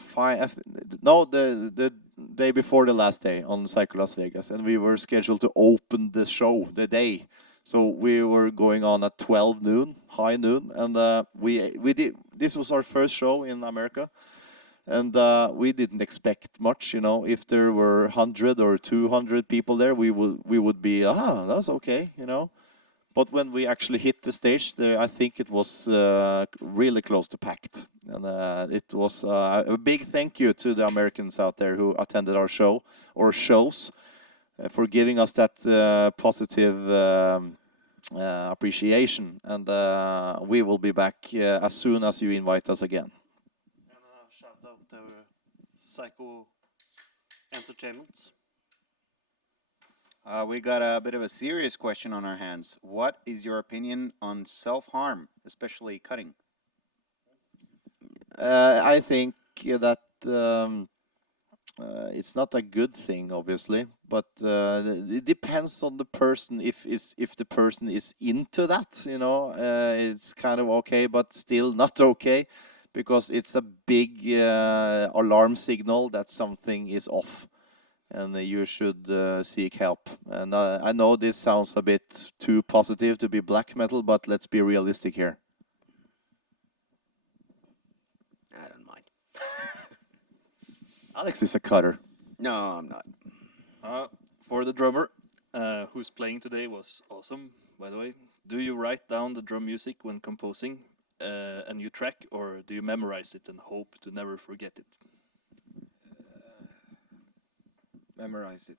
day before the last day on Psycho Las Vegas, and we were scheduled to open the show the day. So we were going on at 12 noon, high noon, and we did. This was our first show in America. And we didn't expect much, you know. If there were 100 or 200 people there, we would be, that's okay, you know. But when we actually hit the stage, I think it was really close to packed. And it was a big thank you to the Americans out there who attended our show or shows for giving us that positive appreciation. And we will be back as soon as you invite us again. Shout out to Psycho Entertainment. We got a bit of a serious question on our hands. What is your opinion on self-harm, especially cutting? I think that it's not a good thing, obviously, but it depends on the person. If the person is into that, you know, it's kind of okay, but still not okay, because it's a big alarm signal that something is off. And you should seek help. And I know this sounds a bit too positive to be black metal, but let's be realistic here. I don't mind. Alex is a cutter. No, I'm not. For the drummer, who's playing today was awesome, by the way. Do you write down the drum music when composing a new track, or do you memorize it and hope to never forget it? Memorize it.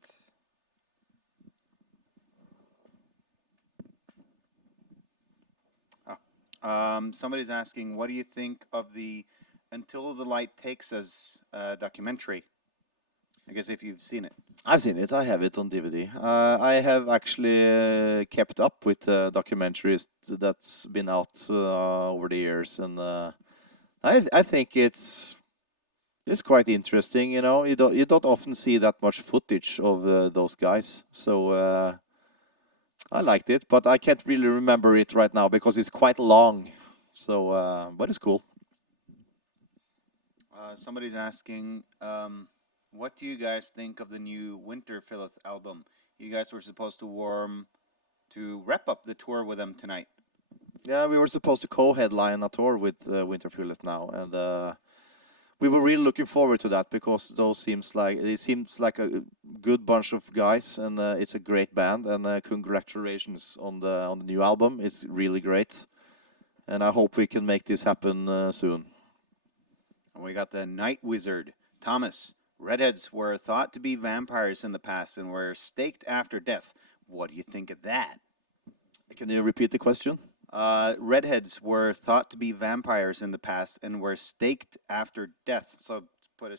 Somebody's asking, what do you think of the Until the Light Takes Us documentary? I guess if you've seen it. I've seen it. I have it on DVD. I have actually kept up with documentaries that's been out over the years, and I think it's quite interesting. You know, you don't often see that much footage of those guys, so I liked it, but I can't really remember it right now because it's quite long. So, but it's cool. Somebody's asking, what do you guys think of the new Winter Filleth album? You guys were supposed to wrap up the tour with them tonight. Yeah, we were supposed to co-headline a tour with Winter Filleth now, and we were really looking forward to that because it seems like a good bunch of guys, and it's a great band. And congratulations on the new album. It's really great, and I hope we can make this happen soon. And we got the Night Wizard, Thomas. Redheads were thought to be vampires in the past and were staked after death. What do you think of that? Can you repeat the question? Redheads were thought to be vampires in the past and were staked after death. So put a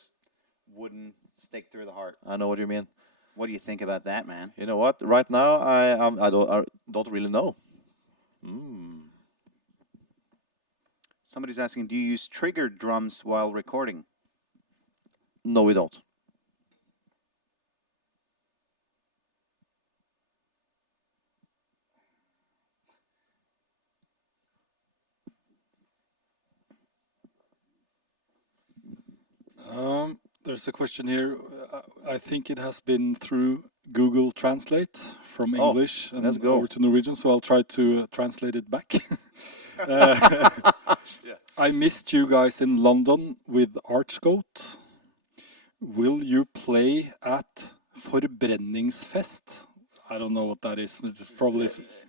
wooden stake through the heart. I know what you mean. What do you think about that, man? You know what? Right now, I don't really know. Somebody's asking, do you use triggered drums while recording? No, we don't. There's a question here. I think it has been through Google Translate from English and over to Norwegian, so I'll try to translate it back. I missed you guys in London with Archgoat. Will you play at Forbrenningsfest? I don't know what that is. It's probably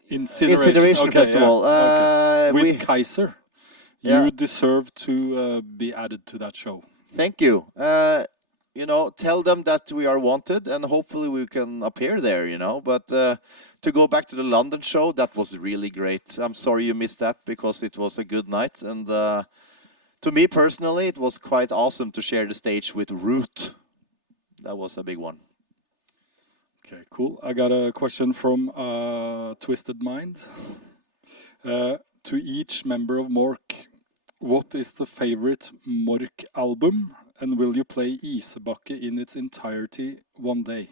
Incineration Festival. Okay. With Kaiser. You deserve to be added to that show. Thank you. You know, tell them that we are wanted, and hopefully we can appear there, you know. But to go back to the London show, that was really great. I'm sorry you missed that because it was a good night. And to me personally, it was quite awesome to share the stage with Root. That was a big one. Okay, cool. I got a question from Twisted Mind. To each member of Mork, what is the favorite Mork album, and will you play Isebakke in its entirety one day?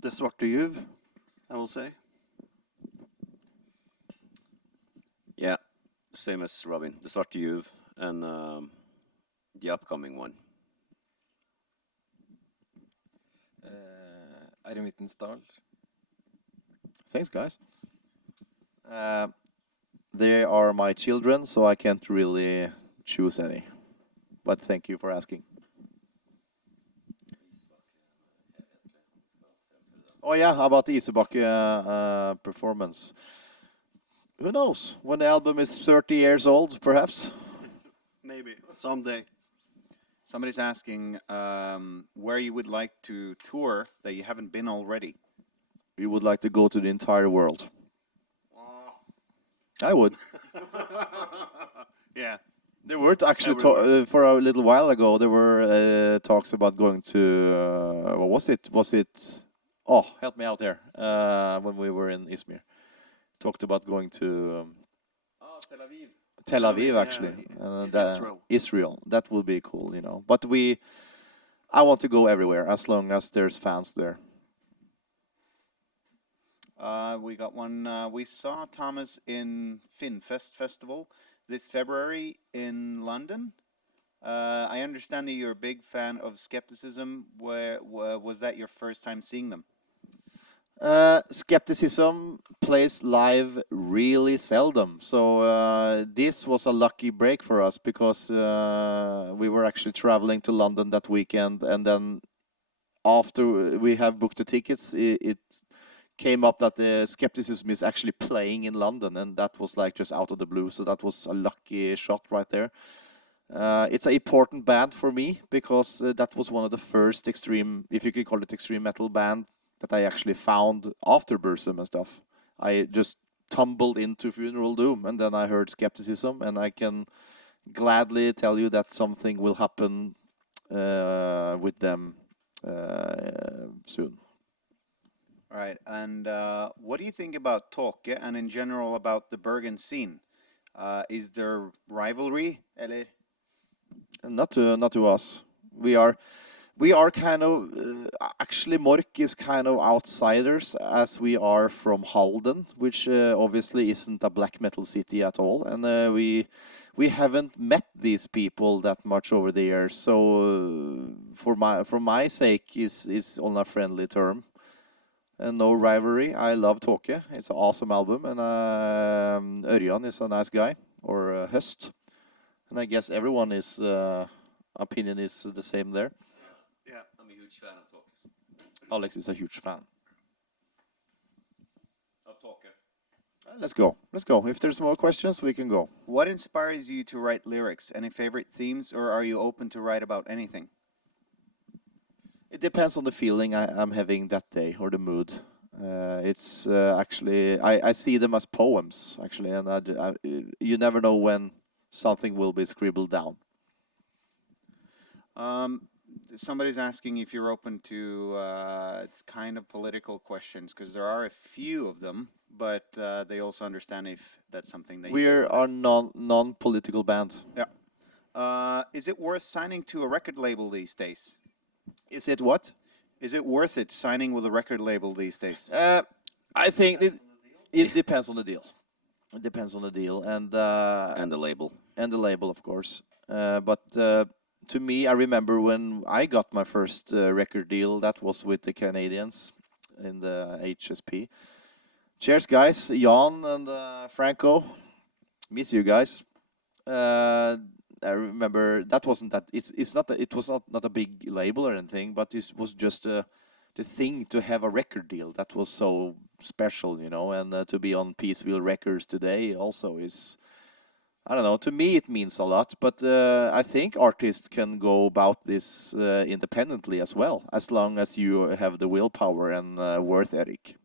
Det Svarte Juv, I will say. Yeah, same as Robin. The Svarte Juv and the upcoming one. Eremitenstall. Thanks, guys. They are my children, so I can't really choose any. But thank you for asking. Oh yeah, about the Isebakke performance. Who knows? When the album is 30 years old, perhaps? Maybe, someday. Somebody's asking where you would like to tour that you haven't been already. We would like to go to the entire world. I would. Yeah. There were actually, for a little while ago, there were talks about going to, what was it? Was it, oh, help me out there, when we were in Izmir. Talked about going to Tel Aviv. Tel Aviv, actually. Israel. Israel. That would be cool, you know. But I want to go everywhere as long as there's fans there. We got one. We saw Thomas in Finnfest Festival this February in London. I understand that you're a big fan of Skepticism. Was that your first time seeing them? Skepticism plays live really seldom. So this was a lucky break for us because we were actually traveling to London that weekend. And then after we have booked the tickets, it came up that the Skepticism is actually playing in London, and that was like just out of the blue. So that was a lucky shot right there. It's an important band for me because that was one of the first extreme, if you could call it extreme metal band that I actually found after Burzum and stuff. I just tumbled into Funeral Doom, and then I heard Skepticism, and I can gladly tell you that something will happen with them soon. All right, and what do you think about Tåke and in general about the Bergen scene? Is there rivalry? Eller? Not to us. We are kind of actually Mork is kind of outsiders as we are from Halden, which obviously isn't a black metal city at all, and we haven't met these people that much over the years. So for my sake is on a friendly term. and no rivalry. I love Tåke. It's an awesome album, and Ørjan is a nice guy, or Høst. And I guess everyone is opinion is the same there. Yeah, I'm a huge fan of Talk. Alex is a huge fan. Of Talker. Let's go. Let's go. If there's more questions, we can go. What inspires you to write lyrics? Any favorite themes, or are you open to write about anything? It depends on the feeling I'm having that day or the mood. It's actually I see them as poems actually, and you never know when something will be scribbled down. Somebody's asking if you're open to it's kind of political questions, because there are a few of them, but they also understand if that's something that We're a non-political band. Yeah. Is it worth signing to a record label these days? Is it what? Is it worth it signing with a record label these days? I think it depends on the deal. It depends on the deal and the label. And the label, of course. But to me, I remember when I got my first record deal. That was with the Canadians in the HSP. Cheers, guys, Jan and Franco. Miss you guys. I remember that wasn't that. It was not a big label or anything, but it was just the thing to have a record deal. That was so special, you know. And to be on Peaceville Records today also is, I don't know. To me, it means a lot. But I think artists can go about this independently as well, as long as you have the willpower and worth ethic.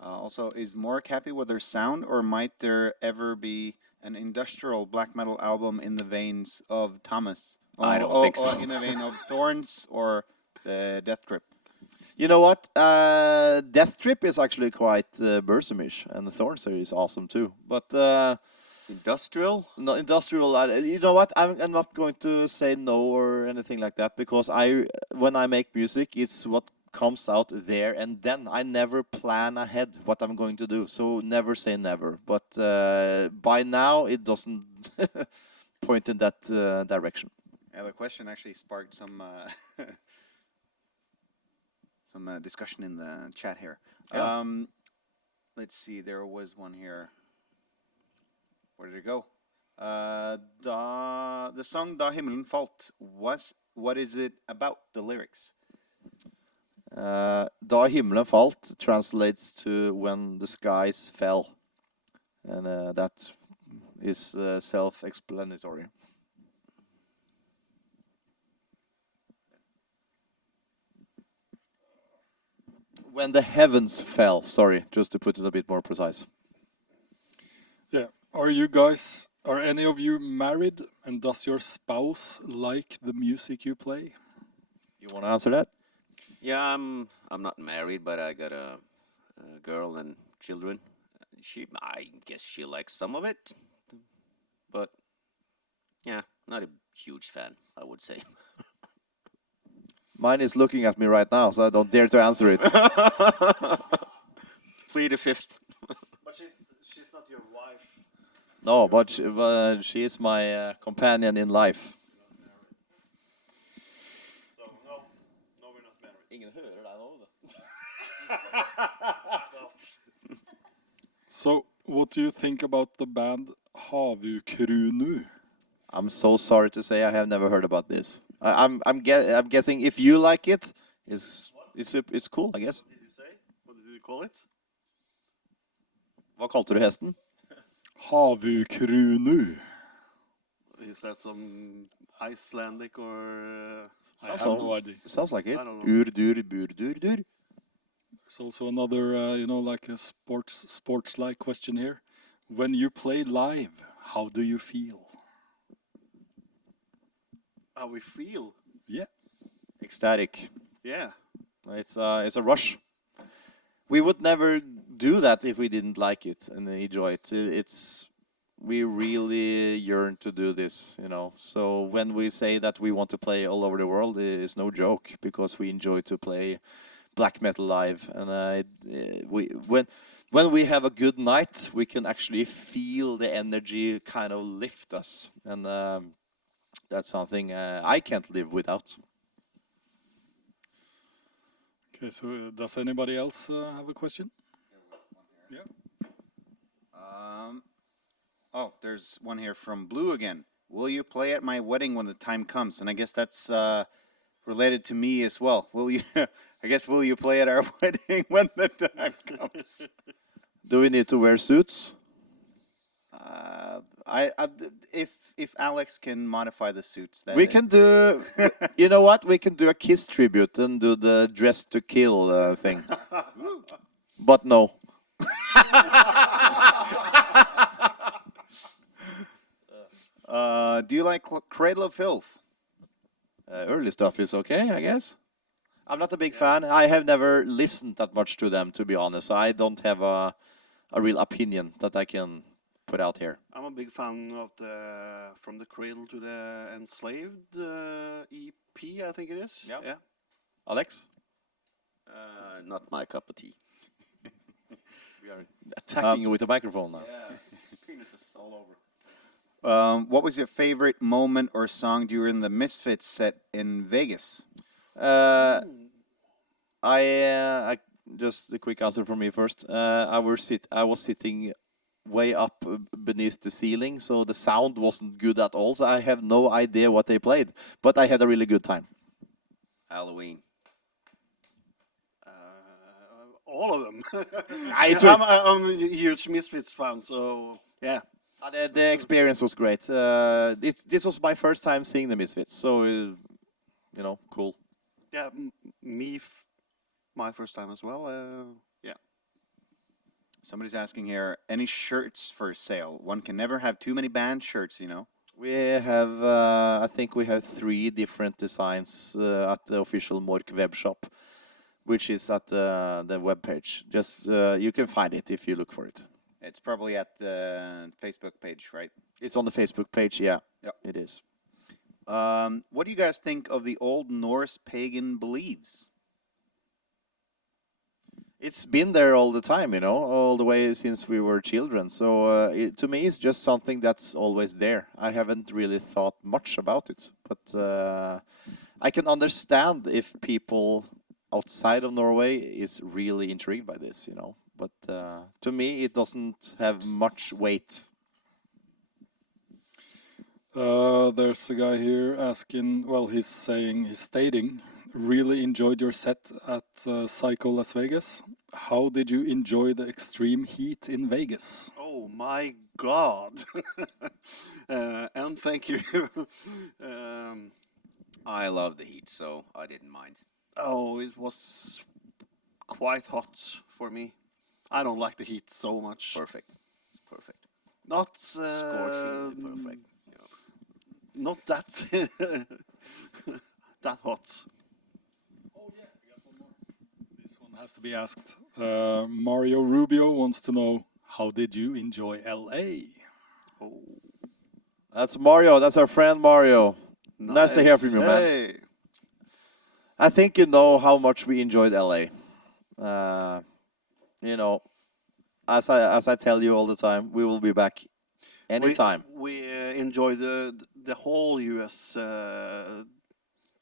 Also, is Mork happy with their sound, or might there ever be an industrial black metal album in the veins of Thomas? I don't think so. Or in the vein of Thorns or Death Trip? You know what? Death Trip is actually quite Bursamish, and the Thorns is awesome too. But Industrial? no, industrial. You know what? I'm not going to say no or anything like that, because when I make music, it's what comes out there and then. I never plan ahead what I'm going to do, so never say never. But by now it doesn't point in that direction. Yeah, the question actually sparked some some discussion in the chat here. Yeah. Let's see, there was one here. Where did it go? The song "Da Himmelen Falt", what is it about, the lyrics? Da himmelen falt translates to when the skies fell, and that is self-explanatory. When the heavens fell, sorry, just to put it a bit more precise. Yeah. Are any of you married, and does your spouse like the music you play? You want to answer that? Yeah, I'm not married, but I got a girl and children. I guess she likes some of it, but yeah, not a huge fan, I would say. Mine is looking at me right now, so I don't dare to answer it. Plead the fifth. But she's not your wife. No, but she is my companion in life. So no, we're not married. Ingen hører deg nå. So, what do you think about the band Havukrunu? I'm so sorry to say I have never heard about this. I'm guessing if you like it, it's cool, I guess. What did you say? What did you call it? Hva kalte du hesten? Havukrunu. Is that some Icelandic or? I have no idea. Sounds like it. I don't know. Urdur, burdur. There's also another, like a sports-like question here. When you play live, how do you feel? How we feel? Yeah. Ecstatic. Yeah. It's a rush. We would never do that if we didn't like it and enjoy it. We really yearn to do this, you know. So when we say that we want to play all over the world, it is no joke, because we enjoy to play black metal live. And when we have a good night, we can actually feel the energy kind of lift us, and that's something I can't live without. Okay, so does anybody else have a question? Yeah. Oh, there's one here from Blue again. Will you play at my wedding when the time comes? And I guess that's related to me as well. Will you? I guess will you play at our wedding when the time comes? Do we need to wear suits? If Alex can modify the suits, then We can do, you know what? We can do a Kiss tribute and do the dress to kill thing. But no. Do you like Cradle of Filth? Early stuff is okay, I guess. I'm not a big fan. I have never listened that much to them, to be honest. I don't have a real opinion that I can put out here. I'm a big fan of the From the Cradle to the Enslaved EP, I think it is. Yeah. Alex? Not my cup of tea. We are attacking you with a microphone now. Yeah, penis is all over. What was your favorite moment or song during the Misfits set in Vegas? I just a quick answer from me first. I was sitting way up beneath the ceiling, so the sound wasn't good at all. So I have no idea what they played, but I had a really good time. Halloween. All of them. It's I'm a huge Misfits fan, so yeah. The experience was great. This was my first time seeing the Misfits, so cool. Yeah, my first time as well. Yeah. Somebody's asking here, any shirts for sale? One can never have too many band shirts, you know. We have, I think we have 3 different designs at the official Mork web shop, which is at the web page. Just you can find it if you look for it. It's probably at the Facebook page, right? It's on the Facebook page, yeah. Yep. It is. What do you guys think of the Old Norse pagan beliefs? It's been there all the time, all the way since we were children. So to me, it's just something that's always there. I haven't really thought much about it, but I can understand if people outside of Norway is really intrigued by this, But to me, it doesn't have much weight. There's a guy here asking, well, he's stating, really enjoyed your set at Psycho Las Vegas. How did you enjoy the extreme heat in Vegas? Oh my God. And thank you. I love the heat, so I didn't mind. Oh, it was quite hot for me. I don't like the heat so much. Perfect. It's perfect. Not Scorching perfect. not that that hot. Oh yeah, we got one more. This one has to be asked. Mario Rubio wants to know, how did you enjoy LA? Oh, That's Mario. That's our friend Mario. Nice to hear from you, man. Hey. I think you know how much we enjoyed LA. As I tell you all the time, we will be back anytime. We enjoyed the whole US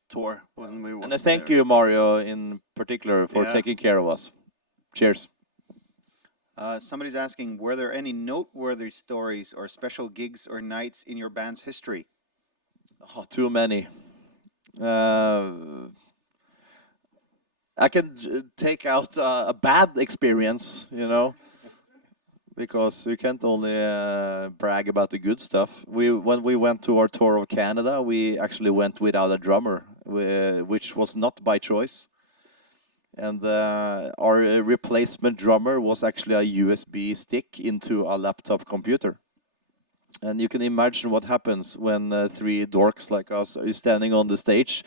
tour when we was And I thank there. you, Mario, in particular, for Yeah. taking care of us. Cheers. Somebody's asking, were there any noteworthy stories or special gigs or nights in your band's history? Oh, too many. I can take out a bad experience, because you can't only brag about the good stuff. When we went to our tour of Canada, we actually went without a drummer, which was not by choice. And our replacement drummer was actually a USB stick into a laptop computer. And you can imagine what happens when 3 dorks like us are standing on the stage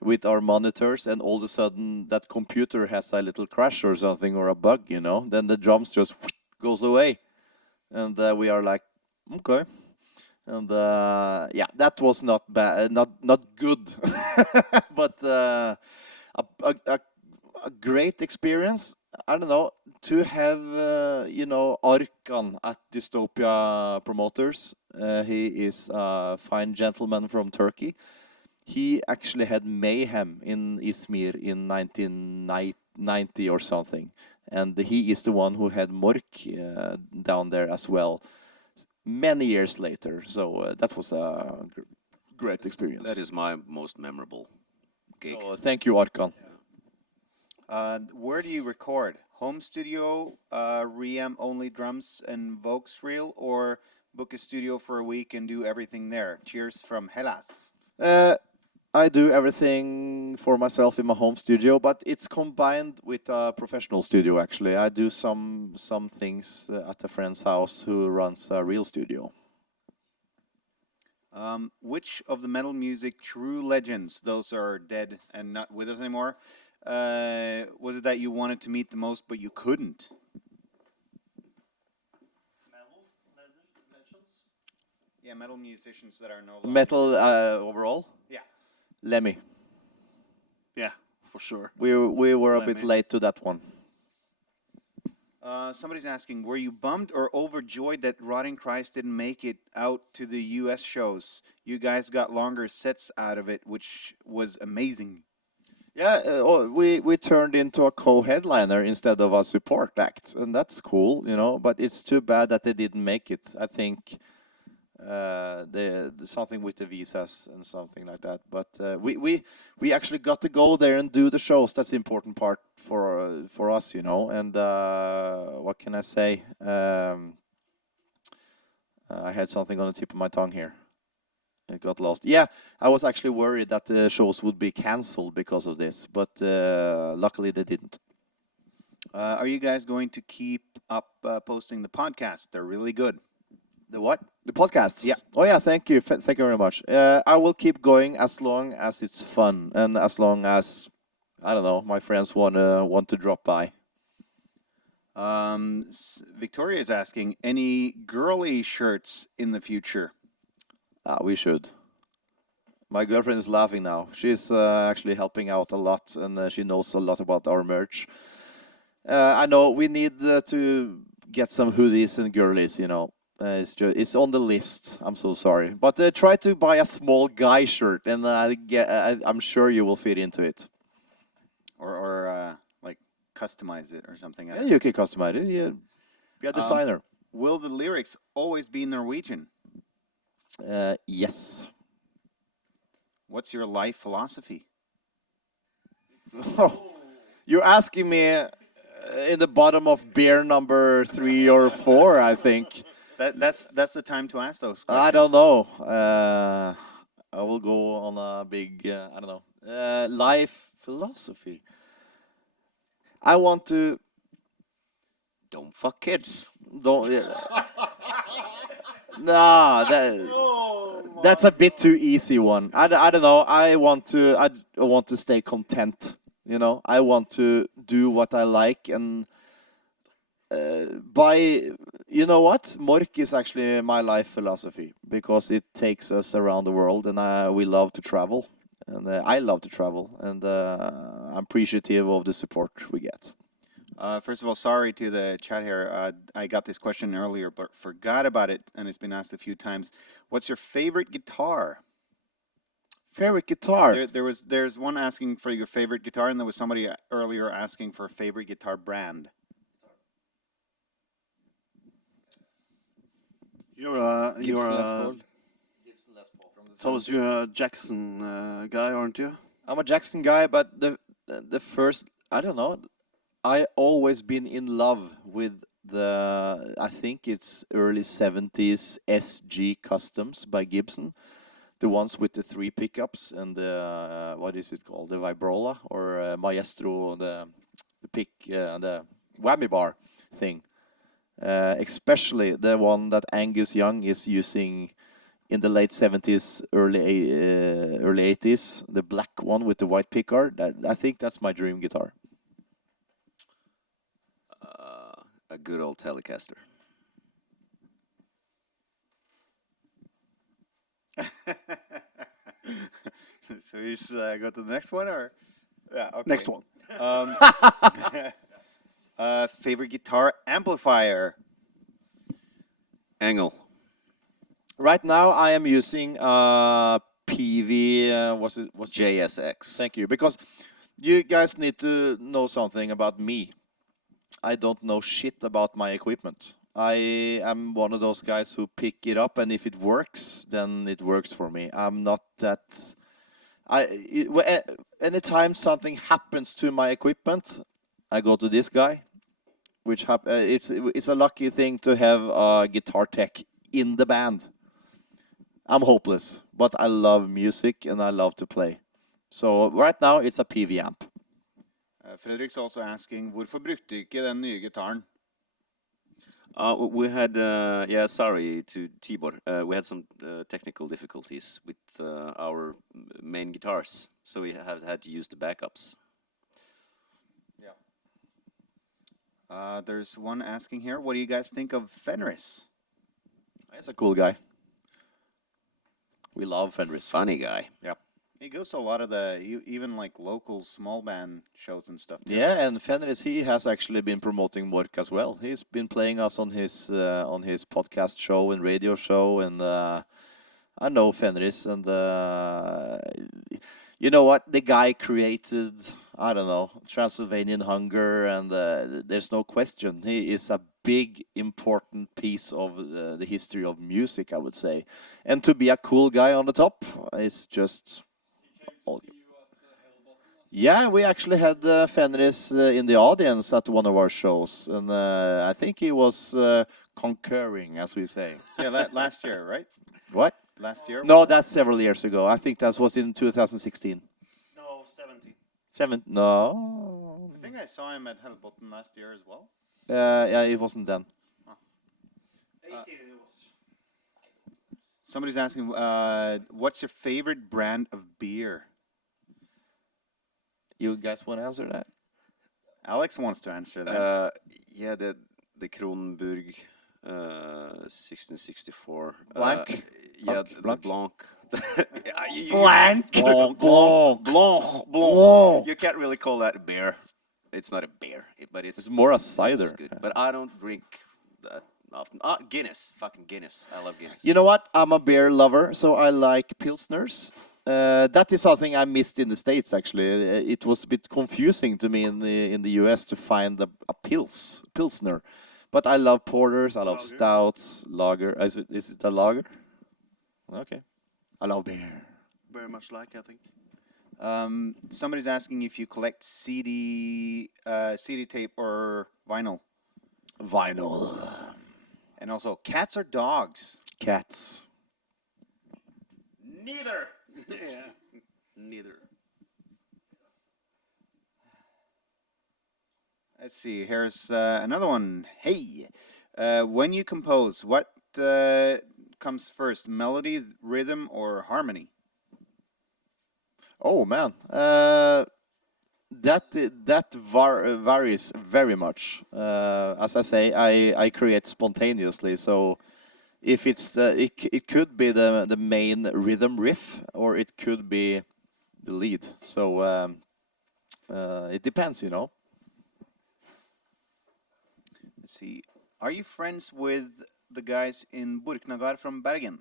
with our monitors, and all of a sudden that computer has a little crash or something, or a bug, then the drums just goes away. And we are like, okay. And that was not bad, not good. But a great experience. I don't know, to have, Arkan at Dystopia Promoters. He is a fine gentleman from Turkey. he actually had Mayhem in Izmir in 1990 or something. And he is the one who had Mork down there as well many years later. So that was a great experience. That is my most memorable gig. So thank you, Arkan. Where do you record? Home studio, Ream only drums and Vox reel, or book a studio for a week and do everything there? Cheers from Hellas. I do everything for myself in my home studio, but it's combined with a professional studio, actually. I do some things at a friend's house who runs a real studio. Which of the metal music true legends, those are dead and not with us anymore, was it that you wanted to meet the most but you couldn't? Yeah, metal musicians that are no longer. Metal overall? Yeah. Lemmy. Yeah, for sure. We were a bit Lemmy. late to that one. Somebody's asking, were you bummed or overjoyed that Rotting Christ didn't make it out to the US shows? You guys got longer sets out of it, which was amazing. Yeah, we turned into a co-headliner instead of a support act, and that's cool, you know. But it's too bad that they didn't make it. I think something with the visas and something like that. But we actually got to go there and do the shows. That's the important part for us, you know. And what can I say? I had something on the tip of my tongue here. It got lost. Yeah, I was actually worried that the shows would be cancelled because of this, but luckily they didn't. Are you guys going to keep up posting the podcast? They're really good. The what? The podcasts? Yeah. Oh yeah, thank you. Thank you very much. I will keep going as long as it's fun and as long as, I don't know, my friends want to drop by. Victoria is asking, any girly shirts in the future? We should. My girlfriend is laughing now. She's actually helping out a lot, and she knows a lot about our merch. I know we need to get some hoodies and girlies, you know. It's on the list. I'm so sorry. But try to buy a small guy shirt, and I'm sure you will fit into it. Or like customize it or something. Yeah, you can customize it. Yeah. Be a designer. Will the lyrics always be Norwegian? Yes. What's your life philosophy? You're asking me in the bottom of beer number 3 or 4, I think. That's the time to ask those questions. I don't know. I will go on a big, I don't know, life philosophy. I want to. Don't fuck kids. Don't. Nah, that's a bit too easy one. I don't know. I want to stay content. You know, I want to do what I like and you know what? Mork is actually my life philosophy because it takes us around the world, and we love to travel, and I love to travel, and I'm appreciative of the support we get. First of all, sorry to the chat here. I got this question earlier, but forgot about it, and it's been asked a few times. What's your favorite guitar? Favorite guitar? There's one asking for your favorite guitar, and there was somebody earlier asking for a favorite guitar brand. You're a Thomas, you're a Jackson guy, aren't you? I'm a Jackson guy, but the first, I don't know. I always been in love with I think it's early 70s SG Customs by Gibson. The ones with the 3 pickups and the, what is it called? The Vibrola or Maestro, the pick, the whammy bar thing. Especially the one that Angus Young is using in the late 70s, early 80s. The black one with the white pickguard. I think that's my dream guitar. A good old Telecaster. So you just go to the next one, or yeah, okay. Next one. Favorite guitar amplifier? Engel. Right now I am using PV, what's it? JSX. Thank you, because you guys need to know something about me. I don't know shit about my equipment. I am one of those guys who pick it up, and if it works, then it works for me. I'm not that. Anytime something happens to my equipment, I go to this guy, which it's a lucky thing to have a guitar tech in the band. I'm hopeless, but I love music and I love to play. So right now it's a PV amp. Fredrik's also asking, hvorfor brukte du ikke den nye gitaren? We had, sorry to Tibor. We had some technical difficulties with our main guitars, so we had to use the backups. There's one asking here, what do you guys think of Fenris? He's a cool guy. We love Fenris. Funny guy. Yep. He goes to a lot of the, even like local small band shows and stuff. Too. Yeah, and Fenris, he has actually been promoting Mork as well. He's been playing us on his podcast show and radio show, and I know Fenris, and you know what? The guy created, I don't know, Transylvanian Hunger, and there's no question. He is a big, important piece of the history of music, I would say. And to be a cool guy on the top is just... Yeah, we actually had Fenris in the audience at one of our shows, and I think he was concurring, as we say. Yeah, last year, right? What? Last year? No, that's several years ago. I think that was in 2016. No, 17. No. I think I saw him at Hellbottom last year as well. Yeah, it wasn't then. 18 it was. Somebody's asking, what's your favorite brand of beer? You guys want to answer that? Alex wants to answer that. Yeah, the Kronenburg 1664. Blanc? Yeah, Blanc? the Blanc. Blanc. Blanc. You can't really call that a beer. It's not a beer, but It's more a cider. It's good. But I don't drink that often. Guinness. Fucking Guinness. I love Guinness. You know what? I'm a beer lover, so I like Pilsners. That is something I missed in the States, actually. It was a bit confusing to me in the US to find a Pilsner. But I love porters, I love stouts, lager. Is it a lager? Okay. I love beer. Very much like, I think. Somebody's asking if you collect CD tape or vinyl. Vinyl. And also, cats or dogs? Cats. Neither. Yeah, neither. Let's see, here's another one. Hey, when you compose, what comes first, melody, rhythm, or harmony? Oh, man. That varies very much. As I say, I create spontaneously, so if it's it could be the main rhythm riff, or it could be the lead. So it depends, you know. Let's see. Are you friends with the guys in Burknagar from Bergen?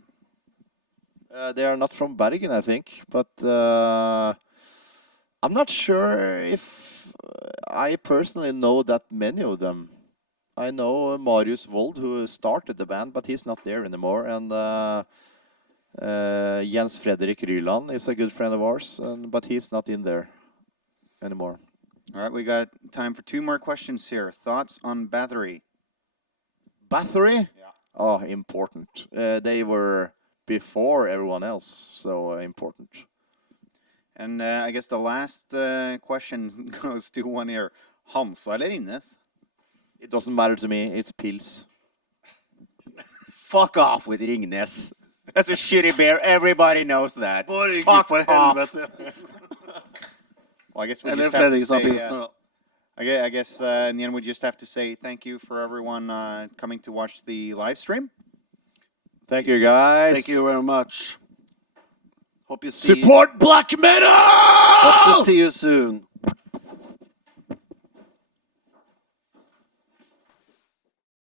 They are not from Bergen, I think, but I'm not sure if I personally know that many of them. I know Marius Wold, who started the band, but he's not there anymore. And Jens Fredrik Ryland is a good friend of ours, but he's not in there anymore. All right, we got time for 2 more questions here. Thoughts on Bathory? Bathory? Yeah. Oh, important. They were before everyone else, so important. And I guess the last question goes to one here. Hansa eller Ringnes? It doesn't matter to me, it's Pils. Fuck off with Ringnes. That's a shitty beer. Everybody knows that. Fuck for off. helvete. Well, I guess we And just then have to Fredrik sa say... pilsner. I guess in the end we just have to say thank you for everyone coming to watch the live stream. Thank you, guys. Thank you very much. Hope you see. Support black metal! Hope to see you soon.